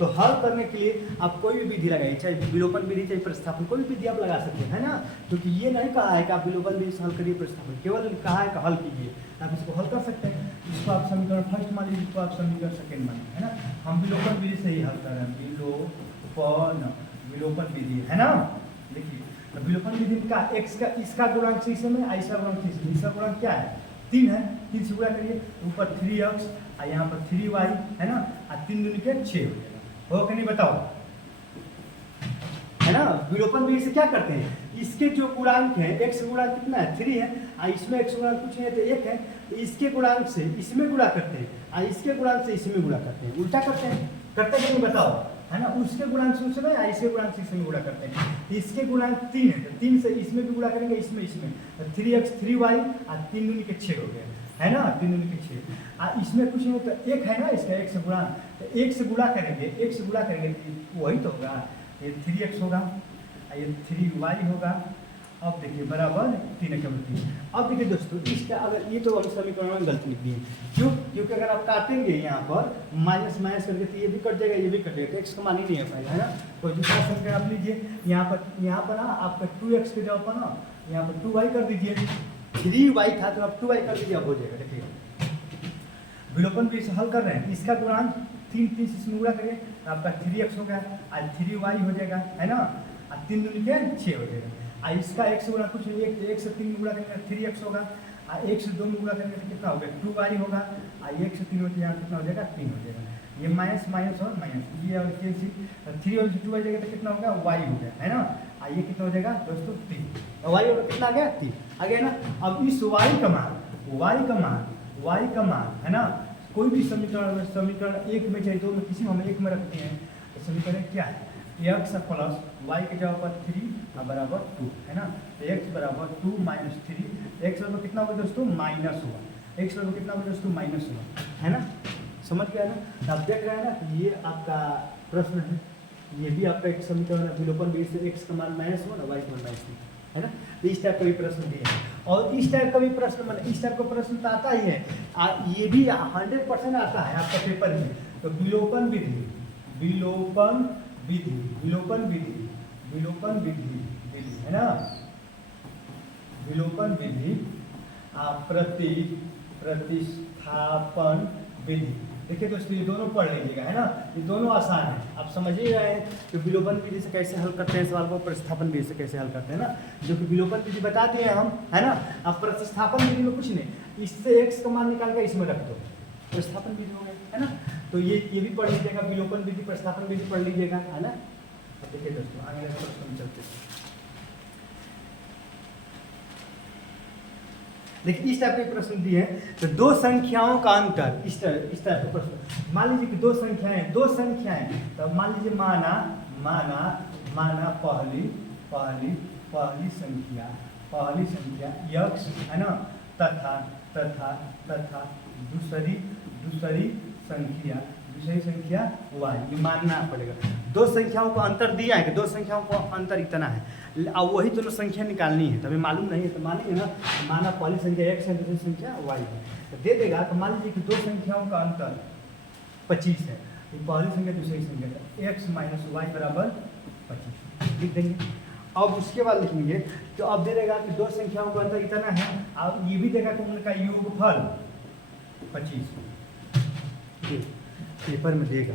तो हल करने के लिए आप कोई भी विधि लगाइए, चाहे विलोपन विधि चाहे प्रतिस्थापन, कोई भी विधि आप लगा सकते हैं, है ना। क्योंकि ये नहीं कहा है कि आप विलोपन विधि से हल करिए प्रतिस्थापन, केवल कहा है कि हल कीजिए। आप इसको हल कर सकते हैं। इसको आप समीकरण फर्स्ट मान लीजिए, इसको आप समीकरण सेकेंड मान लीजिए, है ना। हम विलोपन विधि से ही हल कर रहे हैं, विलोपन विधि, है ना। देखिए तो विलोपन विधि का x का इसका गुणांक से इसमें, ऐसा गुणांक से इसमें, इसका गुणांक क्या है 3 है, 3 से गुणा करिए, ऊपर 3x और यहाँ पर 3y, है ना, और 3 दूनी के 6 हो जाएगा। हो कि नहीं बताओ, है ना। विलोपन विधि से क्या करते हैं, इसके जो गुणांक है, x गुणांक कितना है 3 है, और इसमें x गुणांक कुछ नहीं है तो 1 है, तो इसके गुणांक से इसमें गुणा करते हैं और इसके गुणांक से इसमें गुणा करते हैं, उल्टा करते हैं, करते हैं नहीं बताओ, है ना। उसके गुणांक से उसमें या इसके गुणांक से इसमें गुणा करते हैं। इसके गुणांक 3 है तो 3 से इसमें भी गुणा करेंगे, इसमें तो 3x 3y और 3 दूनी के 6 हो गया, है ना, 3 दूनी के 6। और इसमें कुछ नहीं तो 1 है ना, इसका 1 से गुणा, तो 1 से गुणा करेंगे, 1 से गुणा करेंगे तो वही तो होगा, ये 3x होगा और ये 3y होगा। अब देखिए बराबर 3 के 3। अब देखिए दोस्तों, इसका अगर ये तो हम समीकरण में गलती लिख दी है, क्यों, क्योंकि अगर आप काटेंगे यहाँ पर माइनस माइनस करके तो ये भी कट जाएगा, ये भी कट जाएगा, x का मान ही नहीं है पाएगा, है ना। कोई दूसरा समीकरण आप लीजिए, यहाँ पर ना आपका 2x के जगह पर ना यहाँ पर 2y कर दीजिए, 3y था तो आप 2y कर दीजिए, अब हो जाएगा। देखिए विलोपन भी इसे हल कर रहे हैं, इसका गुणांक 3 से इसमें गुणा करिए तो आपका 3x हो गया और 3y हो जाएगा, है ना, और 3 दूनी के 6 हो जाएगा। और इसका 1 से गुणा कुछ नहीं, 1 से 3 गुणा करेंगे 3x होगा, और 1 से 2 गुणा करेंगे तो कितना हो गया 2y होगा, और 1 से 3 होते यहाँ कितना हो जाएगा 3 हो जाएगा। ये माइनस माइनस और माइनस, ये और 3 और 2 आ जाएगा तो कितना हो गया y हो गया, है ना। और ये कितना हो जाएगा दोस्तों 3, y और कितना आ गया 3 आ गया ना। अब इस y का मान, है ना, कोई भी समीकरण 1 में चाहे 2 में, किसी में हम 1 में रखते हैं तो समीकरण क्या है, x प्लस y के जगह पर 3 बराबर 2, है ना। तो x बराबर 2 माइनस 3, x बराबर कितना होगा दोस्तों माइनस हुआ, x बराबर कितना होगा दोस्तों माइनस हुआ, है ना। समझ गया ना। तो आप देख रहे हैं ना, ये आपका प्रश्न है, ये भी आपका एक समीकरण है, विलोपन विधि से x का मान माइनस हुआ ना, y का मान माइनस हुआ, है ना। तो इस टाइप का भी प्रश्न दिया है, और इस टाइप का भी प्रश्न मतलब इस टाइप का प्रश्न तो आता ही है, ये भी 100% आता है आपका पेपर में। तो विलोपन विधि, है ना, विलोपन विधि प्रतिस्थापन विधि। देखिए दोस्तों ये दोनों पढ़ लीजिएगा, है ना, ये दोनों आसान है, आप समझ ही रहे हैं कि विलोपन विधि से कैसे हल करते हैं सवाल को, प्रतिस्थापन विधि से कैसे हल करते हैं ना। जो कि विलोपन विधि बता दिए हम, है ना। अब प्रतिस्थापन विधि में कुछ नहीं, इससे x का मान निकाल कर इसमें रख दो, प्रतिस्थापन विधि हो गई, है ना। तो ये भी पढ़ लीजिएगा, विलोपन विधि प्रतिस्थापन विधि पढ़ लीजिएगा, है ना। देखिए दोस्तों आगे प्रश्न चलते हैं। देखिए इस टाइप के प्रश्न दिए हैं, तो दो संख्याओं का अंतर, इस टाइप का प्रश्न। मान लीजिए कि दो संख्याएं, तो मान लीजिए माना पहली संख्या x, है ना, तथा दूसरी संख्या y, ये मानना पड़ेगा। दो संख्याओं को अंतर दिया है कि दो संख्याओं को अंतर इतना है, अब वही दोनों संख्या निकालनी है, तभी मालूम नहीं है तो मानेंगे ना। माना पहली संख्या x है, दूसरी संख्या y है, तो दे देगा। तो मान लीजिए कि दो संख्याओं का अंतर 25 है, तो पहली संख्या दूसरी संख्या x माइनस y बराबर 25 लिख देंगे। अब उसके बाद लिखेंगे तो अब दे देगा कि दो संख्याओं का अंतर इतना है, अब ये भी देगा कि उनका योगफल 25। पेपर में देगा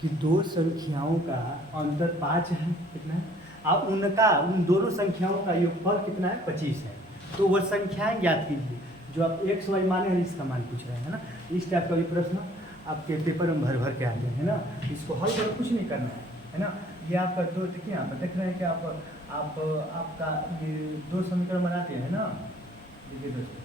कि दो संख्याओं का अंतर 5 है, कितना है, अब उन दोनों संख्याओं का योगफल कितना है 25 है। तो वह संख्याएं ज्ञात कीजिए जो आप x y माने हैं, इसका मान पूछ रहे हैं, है ना। इस टाइप का भी प्रश्न आपके पेपर में भर के आते हैं ना। इसको हल कर कुछ नहीं करना है ना। ये आपका दो, देखिए यहाँ पर देख रहे हैं कि आपका ये दो समीकरण बना दिया है ना। देखिए दोस्तों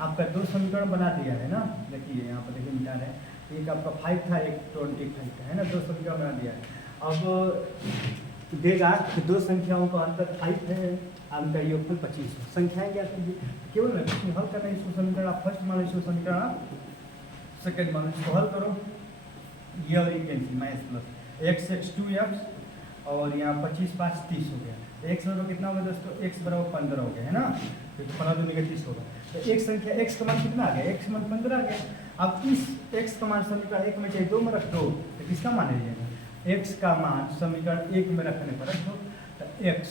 आपका दो समीकरण बना दिया है ना। देखिए यहाँ पर देखिए मिटा रहे हैं, एक आपका 5 था, एक 25 था, है ना। दो समीकरण बना दिया है। अब देगा कि दो संख्याओं का अंतर 5 है, उनका योगफल 25 है। संख्याएं क्या कीजिए, केवल इसमें हल करना है। इसको समीकरण आप फर्स्ट मानो, इसको समीकरण आप सेकेंड मानो, इसको हल करो। ये और ये cancel, minus plus x 2x और यहाँ 25 5 30 हो गया। तो x बराबर कितना होगा दोस्तों, x बराबर 15 हो गया, है ना। तो 15 दूनी का 30 होगा। तो एक संख्या x का मान कितना आ गया, x मान 15 आ गया। अब इस x का मान समीकरण 1 में चाहे 2 में रख दो तो किसका मान लीजिएगा, x का मान समीकरण 1 में रखने पर रख दो तो x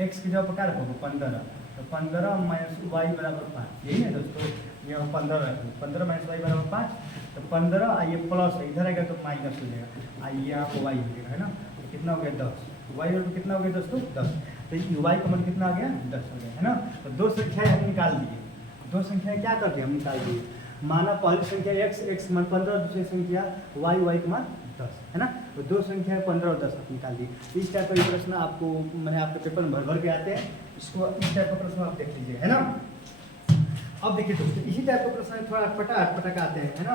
की जगह पर क्या रखोगे 15, तो 15 माइनस y बराबर 5, यही है दोस्तों। यहाँ 15 रखो, 15 माइनस वाई बराबर 5, तो 15 आइए प्लस है, इधर आएगा तो माइनस हो जाएगा, आइए यहाँ पर y हो जाएगा है ना, तो कितना हो गया 10, y और कितना हो गया दोस्तों 10, तो y का मान कितना आ गया 10 हो गया है ना। तो दो संख्याएं हम निकाल दिए, दो संख्याएं क्या करते हैं हम निकाल दिए, माना पहली संख्या x मान 15, दूसरी संख्या y का मान 10 है ना, तो दो संख्या 15 और 10 आप निकाल दिए। इस टाइप का प्रश्न आपको मैंने आपके पेपर में भर के आते हैं, इसको इस टाइप का प्रश्न आप देख लीजिए है ना। अब देखिए दोस्तों इसी टाइप का प्रश्न थोड़ा पटक आते हैं है ना।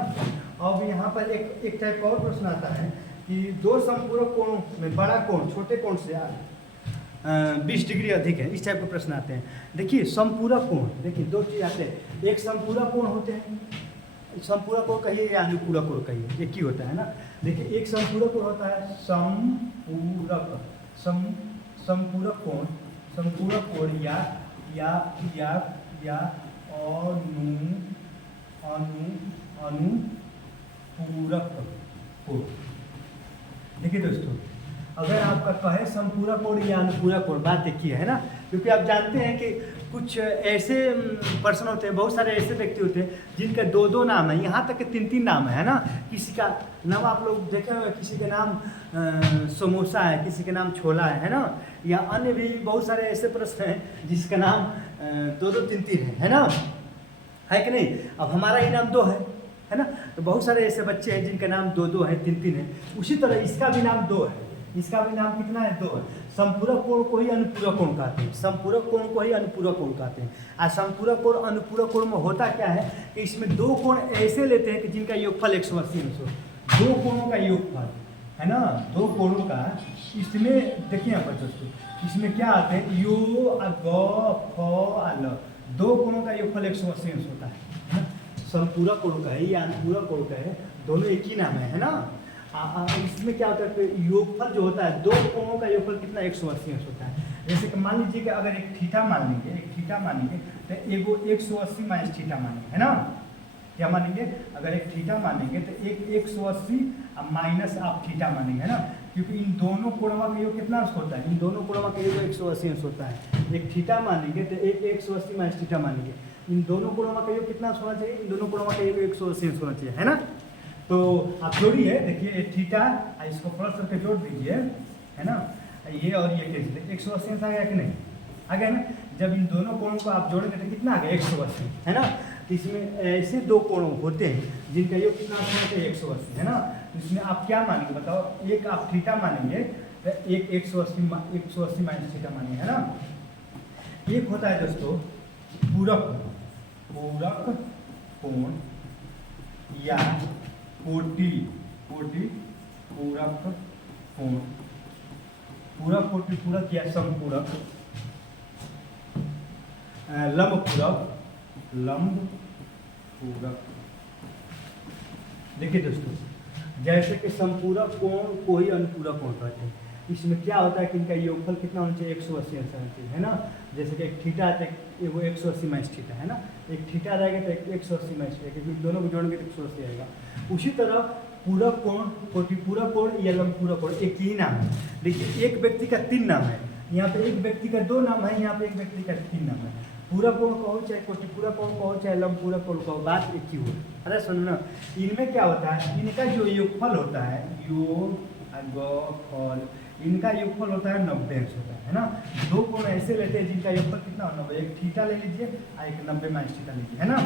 अब यहाँ पर एक टाइप का और प्रश्न आता है कि दो संपूरक कोणों में बड़ा कोण छोटे कोण से 20 डिग्री अधिक है, इस टाइप के प्रश्न आते हैं। देखिए समपूरक कोण, देखिए दो चीज आते हैं, एक समपूरक कोण होते हैं, समपूरक कोण कहिए या अनुपूरक कोण कहिए, एक ही होता है ना। देखिए एक समपूरक कोण होता है समपूरक कोण, समपूरक कोण या अनुपूरक कोण। देखिए दोस्तों अगर आपका कहे समपूरक कोण या अनुपूरक कोण, बात एक ही है ना, क्योंकि आप जानते हैं कि कुछ ऐसे पर्सन होते हैं, बहुत सारे ऐसे व्यक्ति होते हैं जिनके दो दो नाम है, यहाँ तक कि तीन तीन नाम है ना। किसी का नाम आप लोग देखे हुए, किसी के नाम समोसा है, किसी के नाम छोला है ना, या अन्य भी बहुत सारे ऐसे प्रश्न हैं जिसका नाम दो दो तीन तीन है ना, है कि नहीं। अब हमारा ही नाम दो है ना, तो बहुत सारे ऐसे बच्चे हैं जिनका नाम दो दो है, तीन तीन है। उसी तरह इसका भी नाम दो है, इसका भी नाम कितना है दो है। संपूरक कोण को ही अनुपूरक कोण कहते हैं, संपूरक कोण को ही अनुपूरक कोण कहते हैं। और संपूरक कोण अनुपूरक कोण में होता क्या है कि इसमें दो कोण ऐसे लेते हैं कि जिनका योगफल 180 अंश हो, दो कोणों का योगफल है ना, दो कोणों का। इसमें देखिए यहाँ पर दोस्तों, इसमें क्या आते हैं यो ग फ ल, दो कोणों का योगफल 180 अंश होता है। संपूरक कोण का है या अनुपूरक कोण का है, दोनों एक ही नाम है ना। इसमें क्या होता है कि योगफल जो होता है, दो कोणों का योगफल कितना 180 अंश होता है। जैसे कि मान लीजिए कि अगर एक थीटा मान लेंगे तो एगो 180 माइनस थीटा मानेंगे है ना। क्या मानेंगे, अगर एक थीटा मानेंगे तो एक 180 माइनस आप थीटा मानेंगे है ना, क्योंकि इन दोनों कोणों का योग कितना अंश होता है, इन दोनों कोणों का योग 180 अंश होता है। एक थीटा मानेंगे तो एक 180 माइनस थीटा मानेंगे, इन दोनों कोणों का योग कितना अंश होना चाहिए, इन दोनों कोणों का योग 180 अंश होना चाहिए है ना। तो आप जोड़िए, देखिए थीटा इसको प्लस करके जोड़ दीजिए है ना, ये और ये कैसे 180 अंश आ गया कि नहीं, आ गया ना। जब इन दोनों कोणों को आप जोड़ेंगे तो कितना आ गया 180 है ना। इसमें ऐसे दो कोण होते हैं जिनका योग कितना होना चाहिए 180 है ना। इसमें आप क्या मानेंगे बताओ, एक आप थीटा मानेंगे तो एक 180 माइनस थीटा मानेंगे है ना। एक होता है दोस्तों पूरक कोण या कोटि पूरक कोण, पूरक या समपूरक, लंब पूरक। देखिए दोस्तों जैसे कि समपूरक कोण को ही अनुपूरक कोण कहते हैं। इसमें क्या होता है कि इनका योगफल कितना होना चाहिए 180 अंश होना चाहिए है ना। जैसे कि एक थीटा है तो वो 180 माइनस थीटा है ना, एक थीटा रहेगा तो एक 180 माइनस थीटा, क्योंकि दोनों को जोड़ेंगे तो 180 आएगा। उसी तरह पूरक कोण, कोटिपूरक कोण या लंबपूरक कोण एक ही नाम है। देखिए एक व्यक्ति का तीन नाम है, यहाँ पे एक व्यक्ति का दो नाम है, यहाँ पे एक व्यक्ति का तीन नाम है। पूरक कोण कहो चाहे कोटिपूरक कोण कहो चाहे लंबपूरक कोण कहो, बात एक ही हो। अरे सुनो ना, इनमें क्या होता है, इनका जो योगफल होता है इनका योगफल होता है 90 अंश होता है ना। दो कोण ऐसे लेते हैं जिनका योगफल कितना हो 90, एक थीटा ले लीजिए और एक 90 माइनस थीटा लीजिए है ना।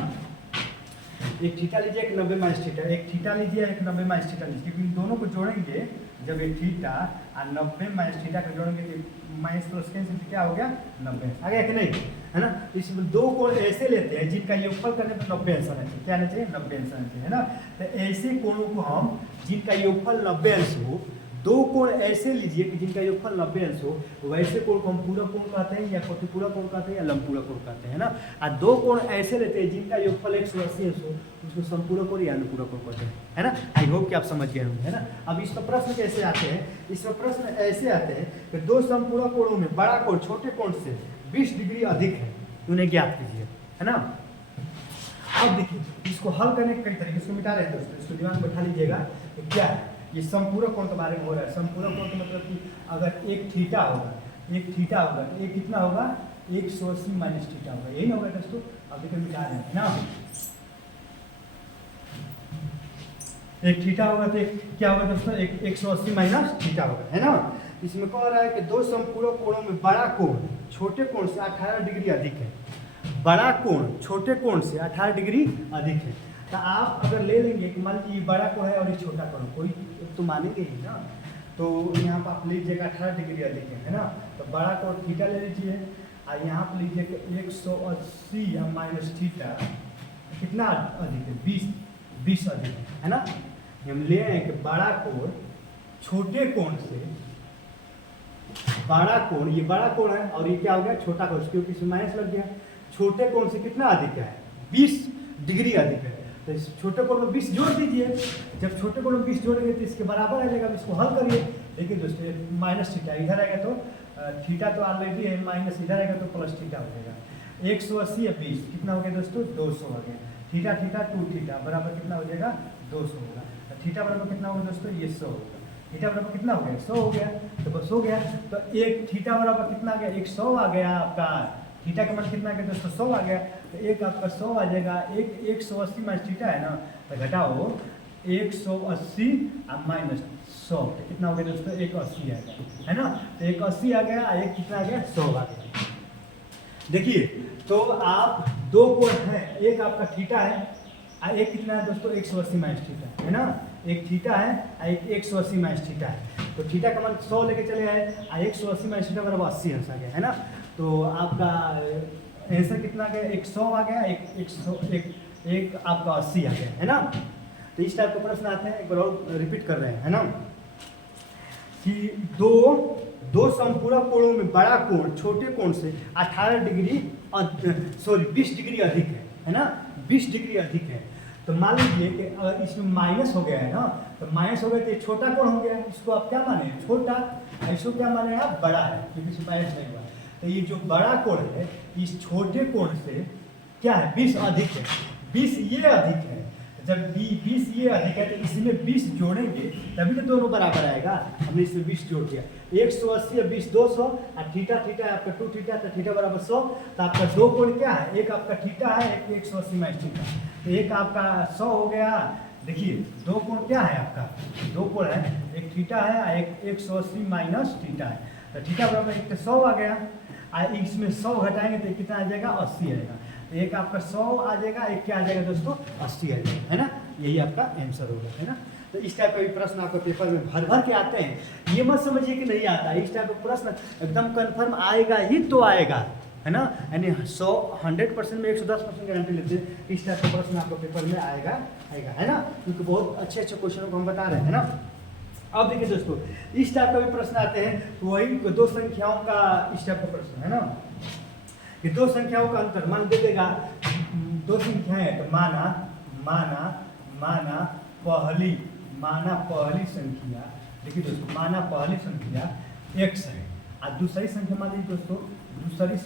एक थीटा लीजिए एक 90 माइनस थीटा, एक थीटा लीजिए एक 90 माइनस थीटा लीजिए, क्योंकि इन दोनों को जोड़ेंगे जब एक थीटा और 90 माइनस थीटा को जोड़ेंगे तो माइनस प्लस कैंसिल क्या हो गया 90 आ गया कि नहीं है ना। इसमें दो कोण ऐसे लेते हैं जिनका योगफल करने पर 90 अंश आना चाहिए, क्या आना चाहिए 90 अंश आना चाहिए है ना। तो ऐसे कोणों को हम जिनका योगफल 90 अंश हो, दो कोण ऐसे लीजिए कि जिनका योगफल 90 अंश हो, वैसे कोण को हम पूरक कोण कहते हैं या कोटिपूरक कोण कहते हैं या लंबपूरक कोण कहते हैं ना। और दो कोण ऐसे लेते हैं जिनका योगफल 180 अंश हो, उसको संपूरक कोण या अनुपूरक कोण कहते हैं है ना। आई होप कि आप समझ गए होंगे है ना। अब इसका प्रश्न कैसे आते हैं, इसका प्रश्न ऐसे आते हैं कि दो संपूरक कोणों में बड़ा कोण छोटे कोण से 20 डिग्री अधिक है, उन्हें ज्ञात कीजिए है ना। अब देखिए इसको हल करने के कई तरीके, इसको मिटा रहे हैं दोस्तों, इसको दिमाग में बैठा लीजिएगा कि क्या है ये समपूरक कोण के बारे में हो रहा है। समपूरक कोण का मतलब कि अगर एक थीटा होगा तो एक कितना होगा 180 माइनस थीटा होगा, यही ना होगा दोस्तों। अब देखिए मिटा रहे हैं ना, एक थीटा होगा तो क्या होगा दोस्तों, एक 180 माइनस थीटा होगा, है ना। इसमें कह रहा है कि दो समपूरक कोणों में बड़ा कोण छोटे कोण से 18 डिग्री अधिक है, बड़ा कोण छोटे कोण से 18 डिग्री अधिक है। तो आप अगर ले लेंगे कि मान लीजिए बड़ा कोण है और ये छोटा कोण, कोई तो मानेंगे ही ना, तो यहाँ पर आप लीजिएगा 18 डिग्री अधिक है ना, तो बड़ा कोण थीटा ले लीजिए और यहाँ पर लीजिए कि 180 या माइनस थीटा कितना अधिक है, 20 अधिक है ना। हम ले आए कि बड़ा कोण छोटे कोण से, बड़ा कोण ये बड़ा कोण है और ये क्या हो गया छोटा कोण, क्योंकि इसमें माइनस लग गया, छोटे कोण से कितना अधिक है 20 डिग्री अधिक है। तो इस छोटे कोण में 20 जोड़ दीजिए, जब छोटे कोण में 20 जोड़ेंगे तो इसके बराबर आ जाएगा। इसको हल करिए, देखिए दोस्तों माइनस थीटा इधर आएगा तो थीटा तो ऑलरेडी है, माइनस इधर आएगा तो प्लस थीटा हो जाएगा। 180 या 20 कितना हो गया दोस्तों 200 हो गया, थीटा थीटा 2 थीटा बराबर कितना हो जाएगा 200 होगा। थीटा बराबर कितना होगा दोस्तों ये 100 होगा, थीटा बराबर कितना हो गया 100 हो गया, तो बस हो गया। तो एक थीटा बराबर कितना आ गया 100 आ गया आपका, थीटा का मान कितना आ गया दोस्तों 100 आ गया, तो एक आपका 100 आ जाएगा। एक 180 माइनस थीटा है ना, तो घटाओ 180 माइनस 100 तो कितना हो गया दोस्तों 180 आ गया, है ना। तो 180 आ गया, एक कितना आ गया 100 आ गया। देखिए तो आप दो कोण है, एक आपका थीटा है और एक कितना है दोस्तों 180 माइनस थीटा है ना, एक थीटा है और एक 180 माइनस थीटा है। तो थीटा का मान 100 लेके चले आए और 180 माइनस थीटा बराबर 80 आंसर आ गया, है ना। तो आपका आंसर कितना आ गया 100 आ गया, एक आपका 80 आ गया, है ना। तो इस टाइप के प्रश्न आते हैं, एक बार और रिपीट कर रहे हैं, है ना, कि दो समपूरक कोणों में बड़ा कोण छोटे कोण से 18 डिग्री 20 डिग्री अधिक है ना, 20 डिग्री अधिक है। तो मान लीजिए कि अगर इसमें माइनस हो गया है ना, तो माइनस हो गया तो ये छोटा कोण हो गया, इसको आप क्या माने छोटा, इसको क्या माने आप बड़ा है, क्योंकि इसमें माइनस नहीं हुआ। तो ये जो बड़ा कोण है इस छोटे कोण से क्या है 20 अधिक है, 20 ये अधिक है। जब 20 ये अधिक है तो इसमें 20 जोड़ेंगे तभी तो दोनों बराबर आएगा। हमने इसमें 20 जोड़ दिया, 180 और 20 200 और थीटा है आपका 2 थीटा, तो थीटा बराबर 100। तो आपका दो कोण क्या है, एक आपका थीटा है, एक 180 माइनस थीटा, तो एक आपका 100 हो गया। देखिए दो कोण क्या है आपका, दो कोण है, एक थीटा है और एक 180 माइनस थीटा है। तो थीटा बराबर एक 100 आ गया और इसमें 100 घटाएंगे तो कितना आ जाएगा 80 आएगा। एक आपका 100 आ जाएगा, एक क्या आ जाएगा दोस्तों 80 आ जाएगा, है ना। यही आपका आंसर होगा, है ना। तो इस टाइप का भी प्रश्न आपका पेपर में भर के आते हैं, ये मत समझिए कि नहीं आता, इस टाइप का प्रश्न एकदम कंफर्म आएगा ही तो आएगा, है ना। यानी 100% में 110% गारंटी लेते हैं इस टाइप का प्रश्न आपको पेपर में आएगा, है ना, क्योंकि बहुत अच्छे क्वेश्चनों को हम बता रहे हैं, है ना। अब देखिए दोस्तों इस टाइप का भी प्रश्न आते हैं, वही दो संख्याओं का इस टाइप का प्रश्न, है ना, कि दो संख्याओं का अंतर मान दे देगा, दो संख्याएं हैं तो माना पहली संख्या, देखिए दोस्तों माना पहली संख्या x है और दूसरी संख्या मान लीजिए दोस्तों, दूसरी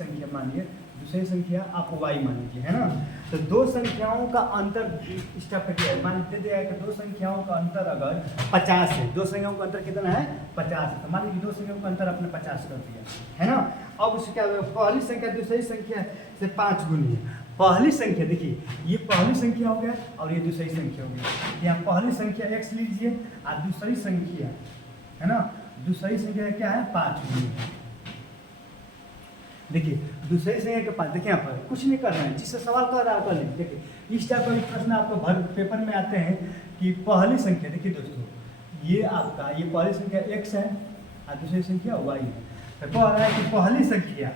संख्या आप y मान लीजिए, है ना। तो दो संख्याओं का अंतर इस टाइप का है, मान दे दिया है कि दो संख्याओं का अंतर अगर 50 है, दो संख्याओं का अंतर कितना है 50 है, तो मान लीजिए दो संख्याओं का अंतर आपने 50 कर दिया, है ना। अब उससे क्या होगा, पहली संख्या दूसरी संख्या से 5 गुनी है। पहली संख्या देखिए ये पहली संख्या हो गया और ये दूसरी संख्या हो गई, यहाँ पहली संख्या x लीजिए और दूसरी संख्या, है ना, दूसरी संख्या क्या है 5 गुनी। देखिए दूसरी संख्या के 5, देखिए यहाँ पर कुछ नहीं कर रहे हैं, जिससे सवाल कर रहा है कर लीजिए। देखिए इस टाइप का प्रश्न आपको पेपर में आते हैं कि पहली संख्या, देखिए दोस्तों ये आपका ये पहली संख्या x है और दूसरी संख्या y है। तो कह रहा है कि पहली संख्या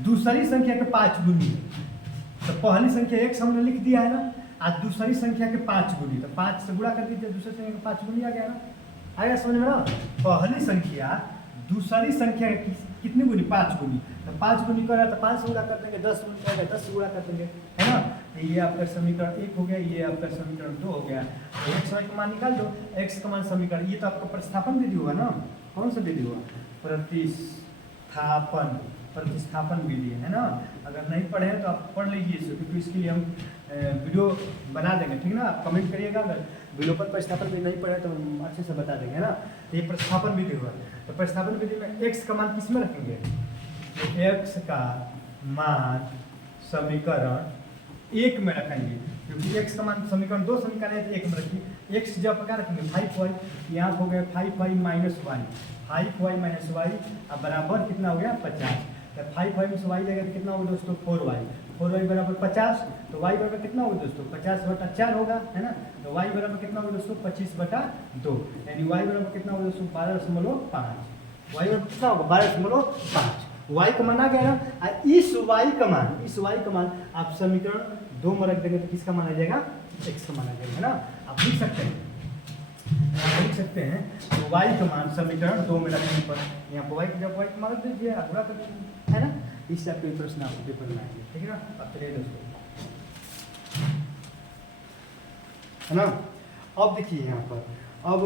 दूसरी संख्या के 5 गुनी, तो पहली संख्या x हमने लिख दिया है ना, और दूसरी संख्या के 5 गुनी, तो 5 से गुणा कर दीजिए, दूसरी संख्या के 5 गुनी आ गया ना, आएगा समझ में ना। पहली संख्या दूसरी संख्या कितनी गुनी 5 गुनी, तो 5 गुनी कर रहा है तो 5 से गुणा कर देंगे, 10 गुनी करेगा 10 से गुणा कर देंगे, है ना। तो ये आपका समीकरण 1 हो गया, ये आपका समीकरण 2 हो गया। तो x का मान निकाल दो, x का मान समीकरण, ये तो आपका प्रतिस्थापन विधि हुआ ना, कौन सा विधि हुआ प्रतिस्थापन प्रतिस्थापन विधि है ना। अगर नहीं पढ़े हैं तो आप पढ़ लीजिए इसे, क्योंकि इसके लिए हम वीडियो बना देंगे, ठीक ना। आप कमेंट करिएगा, अगर वीडियो पर प्रतिस्थापन विधि नहीं पढ़े तो हम अच्छे से बता देंगे ना। तो ये प्रतिस्थापन विधि हुआ। तो प्रतिस्थापन विधि में एक्स का मान किस में रखेंगे, एक्स का मान समीकरण एक में रखेंगे, क्योंकि एक्स का मान समीकरण दो समीकरण है तो एक में रखिए। एक्स जब प्रकार रखेंगे 5y, यहाँ हो गया 5y minus Y, 5y minus Y अब बराबर कितना हो गया 50। तो 5y में वाई जाएगा तो कितना होगा दोस्तों 4y, 4y बराबर 50। तो y बराबर कितना होगा दोस्तों 50/4 होगा, है ना। तो y बराबर कितना होगा दोस्तों 25/2, यानी y बराबर कितना होगा दोस्तों 12.5। y बराबर कितना होगा 12.5। y का मान आ गया ना। इस y का मान आप समीकरण 2 में रख देंगे तो किसका मान आ जाएगा, x का मान आ जाएगा, है ना। आप लिख सकते हैं, तो y का मान समीकरण 2 में रखने पर यहाँ पर y का मान रख दीजिए, पूरा कर दीजिए, है ना। इस टाइप के प्रश्न आपको पेपर में आएंगे, ठीक है ना। अब चलिए दोस्तों, है ना। अब देखिए यहाँ पर, अब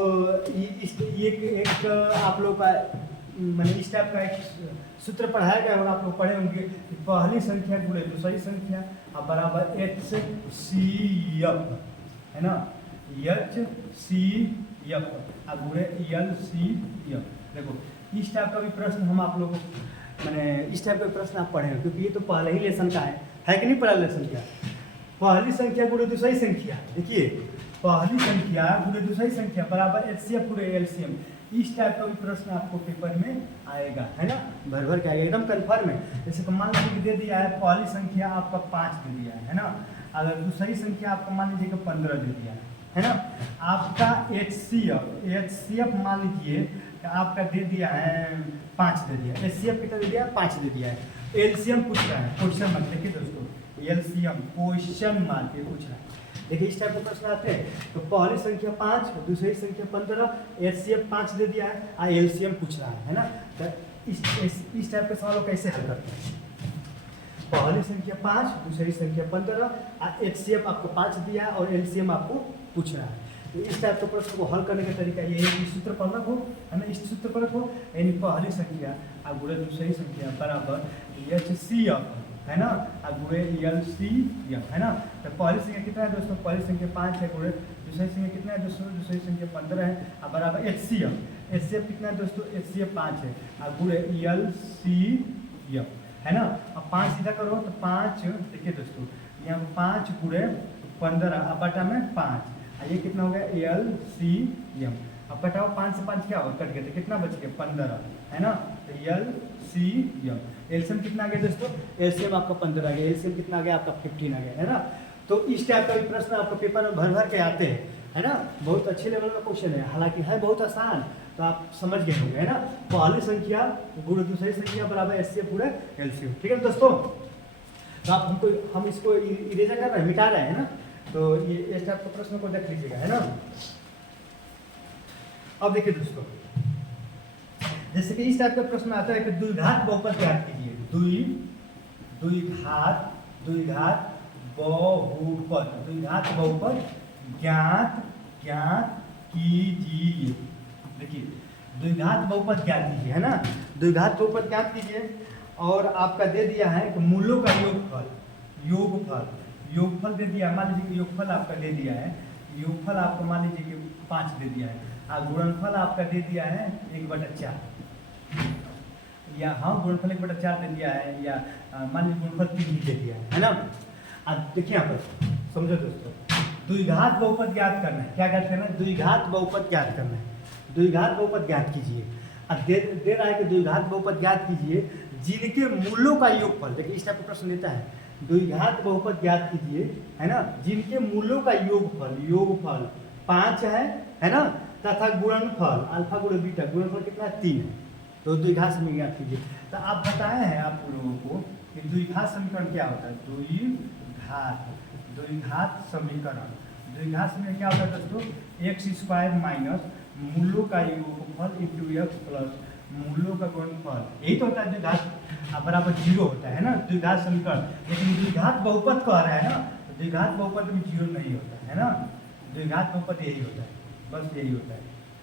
एक आप लोग का मैंने इस टाइप का एक सूत्र पढ़ाया गया होगा, आप लोग पढ़े होंगे कि पहली संख्या गुणे दूसरी संख्या अब बराबर HCF, है ना। HCF अब गुणे LCF। देखो इस टाइप का भी प्रश्न हम आप लोग मैंने इस टाइप का प्रश्न आप पढ़े हो, क्योंकि ये तो पहले ही लेसन का है कि नहीं। पहला लेसन क्या, पहली संख्या गुणे दूसरी संख्या। देखिए पहली संख्या गुणे दूसरी संख्या बराबर HCF गुणे LCM। इस टाइप का भी प्रश्न आपको पेपर में आएगा, है ना। भर भर के आएगा, एकदम कन्फर्म है। जैसे मान लीजिए दे दिया है पहली संख्या आपका 5 दे दिया है ना। अगर दूसरी संख्या आपका मान लीजिए कि 15 दे दिया है ना। आपका HCF मान लीजिए कि आपका दे दिया है 5 दे दिया। HCF कितना दे दिया, 5 दे दिया है। LCM पूछ रहा है, क्वेश्चन मार्क देखिए दोस्तों, LCM क्वेश्चन मार्क पूछ रहा है। देखिए इस टाइप के प्रश्न आते हैं। तो पहली संख्या 5, दूसरी संख्या 15, HCF 5 दे दिया है, LCM पूछ रहा है ना। तो इस टाइप के सवालों कैसे हल करते हैं। पहली संख्या 5, दूसरी संख्या 15, HCF आपको 5 दिया है और LCM आपको पूछ रहा है। तो इस टाइप के प्रश्न को हल करने का तरीका ये है कि सूत्र पर रखो, है ना। इस सूत्र पर रखो, यानी पहली संख्या और गुणे दूसरी संख्या बराबर HCF, है ना, और गुणे LCM, है ना। तो पहली संख्या कितना है दोस्तों, पहली संख्या 5 है, गुणे दूसरी संख्या कितना है दोस्तों, दूसरी संख्या 15 है और बराबर HCF कितना है दोस्तों, HCF 5 है और गुणे LCM, है ना। अब 5 सीधा करो तो 5, देखिए दोस्तों यहाँ 5 गुणे 15 अब बटा में 5, ये कितना हो गया LCM। अब कटाओ 5 से 5 क्या होगा, कट गया तो कितना बच गया 15, है ना। तो LCM, LCM कितना आ गया दोस्तों, LCM आपका 15 आ गया, LCM कितना आ गया आपका 15 आ गया, है ना। तो इस टाइप का भी प्रश्न आपका पेपर में भर भर के आते हैं, है ना। बहुत अच्छे लेवल का क्वेश्चन है, हालांकि है बहुत आसान, तो आप समझ गए होंगे, है ना। पहली संख्या गुणे दूसरी संख्या बराबर HCF गुणे LCM, ठीक है दोस्तों। तो आप हम इसको इरेजर कर रहे हैं, मिटा रहे हैं ना। तो ये इस टाइप के प्रश्न को देख लीजिएगा, है ना। अब देखिए दोस्तों, जैसे कि इस टाइप का प्रश्न आता है कि द्विघात बहुपद ज्ञात कीजिए। द्विघात बहुपद ज्ञात कीजिए। देखिए द्विघात बहुपद ज्ञात कीजिए, है ना। द्विघात बहुपद ज्ञात कीजिए और आपका दे दिया है कि मूलों का योगफल दे दिया। मान लीजिए कि योगफल आपका दे दिया है, योगफल आपको मान लीजिए कि 5 दे दिया है और गुणनफल आपका दे दिया है 1/4, या हाँ गुणनफल 1/4 दे दिया है, या मान लीजिए गुणनफल 3 दे दिया है ना। अब देखिए यहाँ पर समझो दोस्तों, द्विघात बहुपद ज्ञात करना है। क्या ज्ञात करना है, द्विघात बहुपद ज्ञात करना है। द्विघात बहुपद ज्ञात कीजिए। अब दे रहा है कि द्विघात बहुपद ज्ञात कीजिए जिनके मूलों का योगफल। देखिए इस टाइप का प्रश्न देता है, द्विघात बहुपद ज्ञात कीजिए, है ना, जिनके मूलों का योगफल 5 है ना, तथा गुणनफल अल्फा गुणे बीटा, गुणनफल कितना है 3 है। तो द्विघात समीकरण ज्ञात कीजिए। तो आप बताए हैं आप लोगों को कि द्विघात समीकरण क्या होता है। द्विघात समीकरण क्या होता है दोस्तों, x² माइनस मूलों का योगफल इंटू x प्लस मूलों का गुणनफल, यही तो होता है द्विघात बराबर 0 होता है ना द्विघात समीकरण। लेकिन द्विघात बहुपद कह रहा है ना, तो द्विघात बहुपद में 0 नहीं होता है ना। द्विघात बहुपद यही होता है, बस यही होता है।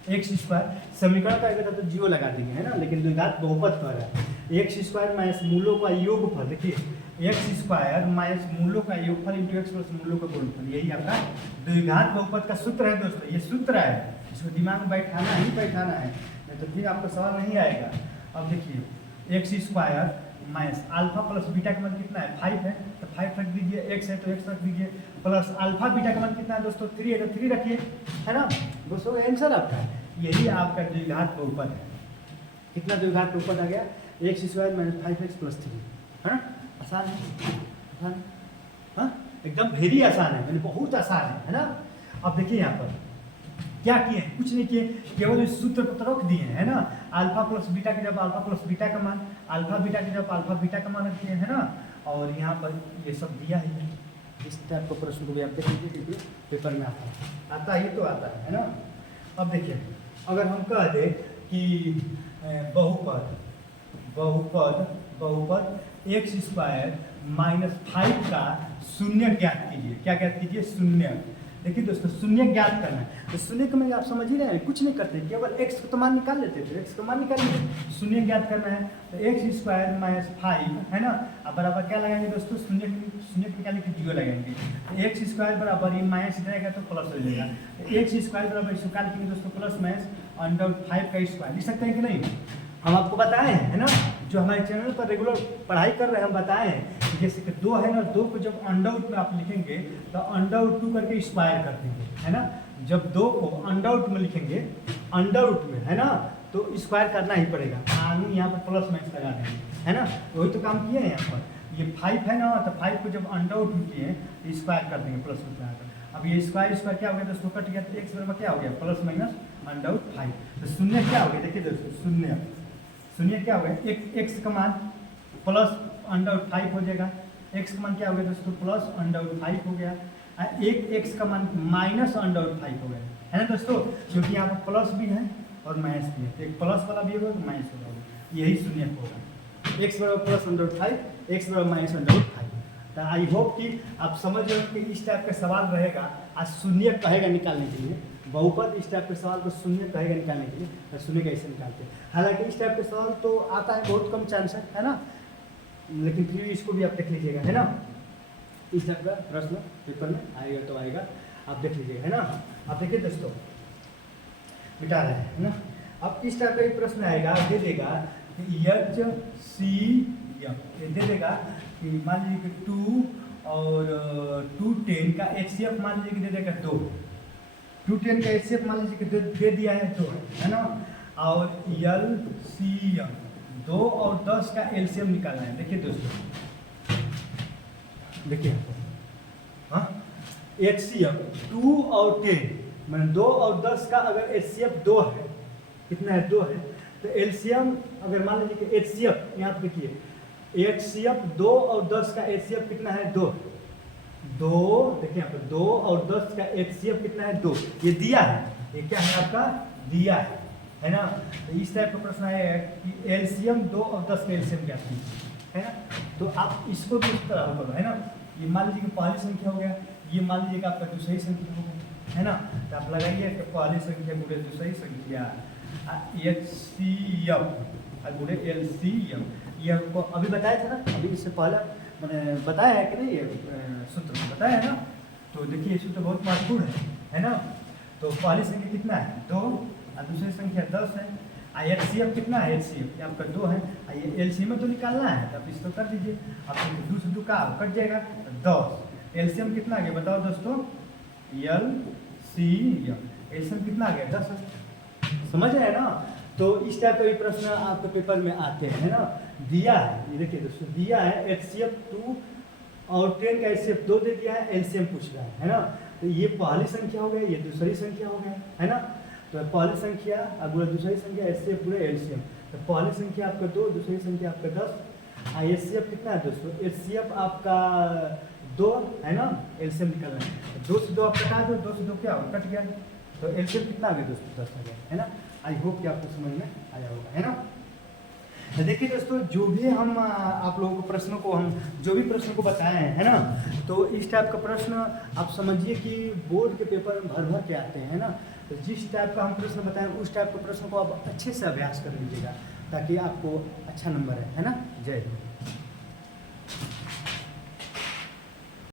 एक्स स्क्वायर समीकरण का अगर तो जीरो लगा देंगे, है ना, लेकिन द्विघात बहुपद कर रहा है। एक्स स्क्वायर माइनस मूलों का योगफल, देखिए एक्स स्क्वायर माइनस मूलों का योगफल इंटू एक्स प्लस मूलों का गुणनफल, यही आपका द्विघात बहुपद का सूत्र है दोस्तों। ये सूत्र है, इसको दिमाग में बैठाना ही बैठाना है, नहीं तो फिर आपका सवाल नहीं आएगा। अब देखिए x square minus alpha plus beta का मान कितना है 5 है, तो 5 रख दीजिए, एक्स है तो एक्स रख दीजिए, प्लस अल्फा बीटा का मान कितना है दोस्तों 3 है तो 3 रखिए, है ना दोस्तों। आंसर आपका है, यही आपका द्विघात बहुपद है। कितना द्विघात बहुपद आ गया, x square minus 5x plus 3, है ना। आसान है, आसान, हाँ एकदम वेरी आसान है, मैंने बहुत आसान है ना। अब देखिए यहाँ पर क्या किए, कुछ नहीं किए, केवल इस सूत्र पर रख दिए हैं, है ना। अल्फा प्लस बीटा की जब अल्फा प्लस बीटा का मान, अल्फा बीटा की जब अल्फा बीटा का मान रखते हैं, है ना। और यहाँ पर ये सब दिया है, इस टाइप का प्रश्न को भी आप देख लीजिए, क्योंकि पेपर में आता ही तो आता है ना। अब देखिए अगर हम कह दें कि बहुपद बहुपद बहुपद एक्स स्क्वायर माइनस 5 का शून्य ज्ञात कीजिए, क्या ज्ञात कीजिए, शून्य। देखिए दोस्तों शून्य ज्ञात करना है, तो शून्य को मैं आप समझ ही रहे हैं, कुछ नहीं करते, केवल एक्स का मान निकाल लेते थे, एक्स का मान निकाल लेते, शून्य ज्ञात करना है। तो एक्स स्क्वायर माइनस 5, है ना, अब बराबर क्या लगाएंगे दोस्तों, शून्य निकालने के जीरो लगाएंगे। तो एक्स स्क्वायर बराबर ये माइनस रहेगा तो प्लस हो जाएगा, तो एक्स स्क्वायर बराबर इसको निकालेंगे दोस्तों प्लस माइनस अंडर 5 का स्क्वायर, लिख सकते हैं कि नहीं। हम आपको बताए हैं, है ना, जो हमारे चैनल पर रेगुलर पढ़ाई कर रहे हैं, हम बताए हैं जैसे कि 2 है ना, 2 को जब अंडर रूट में आप लिखेंगे तो अंडर रूट 2 करके स्क्वायर कर देंगे, है ना। जब 2 को अंडर रूट में लिखेंगे, अंडर रूट में, है ना, तो स्क्वायर करना ही पड़ेगा, आगे यहाँ पर प्लस माइनस लगा देंगे, है ना। वही तो काम किए हैं यहाँ पर। ये 5 है ना, तो 5 को जब अंडर रूट में किए तो स्क्वायर कर देंगे प्लस रूट लगाकर। अब ये स्क्वायर क्या हो गया दोस्तों, कट गया, तो एक्स बराबर क्या हो गया, प्लस माइनस अंडर रूट 5। तो शून्य क्या हो गया, देखिए दोस्तों शून्य क्या हो गया, एक्स का मान प्लस अंडर 5 हो जाएगा, एक्स का मान क्या हो गया दोस्तों, प्लस अंडर 5 हो गया, एक एक्स का मान माइनस अंडर 5 हो गया, है ना दोस्तों, क्योंकि यहाँ पर प्लस भी है और माइनस भी है, तो एक प्लस वाला भी होगा तो माइनस वाला होगा, यही शून्य होगा। एक्स बराबर प्लस अंडर 5, एक्स बराबर माइनस अंडर 5। तो आई होप कि आप समझ रहे हो कि इस टाइप का सवाल रहेगा, आज शून्य कहेगा निकालने के लिए, बहुपद इस टाइप के सवाल को शून्य कहेगा निकालने के लिए, तो शून्य कैसे निकालते हैं। हालांकि इस टाइप के सवाल तो आता है, बहुत कम चांस है ना, लेकिन फिर इसको भी आप देख लीजिएगा, है ना। इस टाइप का प्रश्न पेपर में आएगा तो आएगा, आप देख लीजिएगा, है ना। आप देखिए दोस्तों बिटा रहे हैं, है ना। अब इस टाइप का एक प्रश्न आएगा, दे देगा कि एच सी एम, दे देगा कि मान लीजिए कि 2 और 210 का HCF मान लीजिए कि दे देगा 2, 210 का HCF मान लीजिए कि दे दिया है 2, है ना। और LCM 2 और 10 का LCM निकालना है। देखिए दोस्तों, देखिए हाँ, HCF 2 और 10 मैंने 2 और 10 का अगर HCF 2 है, कितना है 2 है, तो LCM अगर मान लीजिए कि HCF यहाँ पे देखिए HCF 2 और 10 का HCF कितना है 2, देखिए यहाँ पर 2 और 10 का HCF कितना है 2, ये दिया है, ये क्या है आपका दिया है ना। तो इस टाइप का प्रश्न आएगा कि LCM 2 और 10 का LCM क्या है ना, तो आप इसको भी इस तरह करो, है ना। ये मान लीजिए कि पहली संख्या हो गया, ये मान लीजिए कि आपका दूसरी संख्या हो गया, है ना। तो आप लगाइए कि पहली संख्या गुणे दूसरी संख्या HCF गुणे LCM, ये हमको अभी बताया था ना, अभी इससे पहले मैंने बताया है कि नहीं, ये सूत्र बताया है ना। तो देखिए ये सूत्र बहुत महत्वपूर्ण है ना। तो पहली संख्या कितना है 2 और दूसरी संख्या 10 है, HCF कितना है, HCF आपका 2 है, ये LCM में तो निकालना है, तो आप इसको कर दीजिए, आप 2 से 2 का कट जाएगा, 10 LCM कितना आ गया बताओ दोस्तों, LCM LCM कितना आ गया 10 है, समझ रहे हैं ना। तो इस टाइप के प्रश्न आपके पेपर में आते हैं, है ना। दिया है, ये देखिए दोस्तों दिया है HCF 2 और 10 का HCF 2 दे दिया है, LCM पूछ रहा है ना। तो ये पहली संख्या हो गई, ये दूसरी संख्या हो गया, है ना। तो पहली संख्या और दूसरी संख्या HCF पूरे LCM, तो पहली संख्या आपका 2, दूसरी संख्या आपका 10, HCF कितना है दोस्तों, HCF आपका 2 है ना, LCM निकालना है, 2 से 2 आप कटा दो, 2 से 2 क्या हो कट गया, तो LCM कितना आ गया दोस्तों 10 आ गया, है ना। आई होप कि आपको समझ में आया होगा, है ना। देखिए दोस्तों जो भी हम आप लोगों को प्रश्नों को हम जो भी प्रश्न को बताए हैं, है ना, तो इस टाइप का प्रश्न आप समझिए कि बोर्ड के पेपर में भर भर के आते हैं, है ना। तो जिस टाइप का हम प्रश्न बताएं उस टाइप के प्रश्न को आप अच्छे से अभ्यास कर लीजिएगा ताकि आपको अच्छा नंबर है ना। जय हिंद।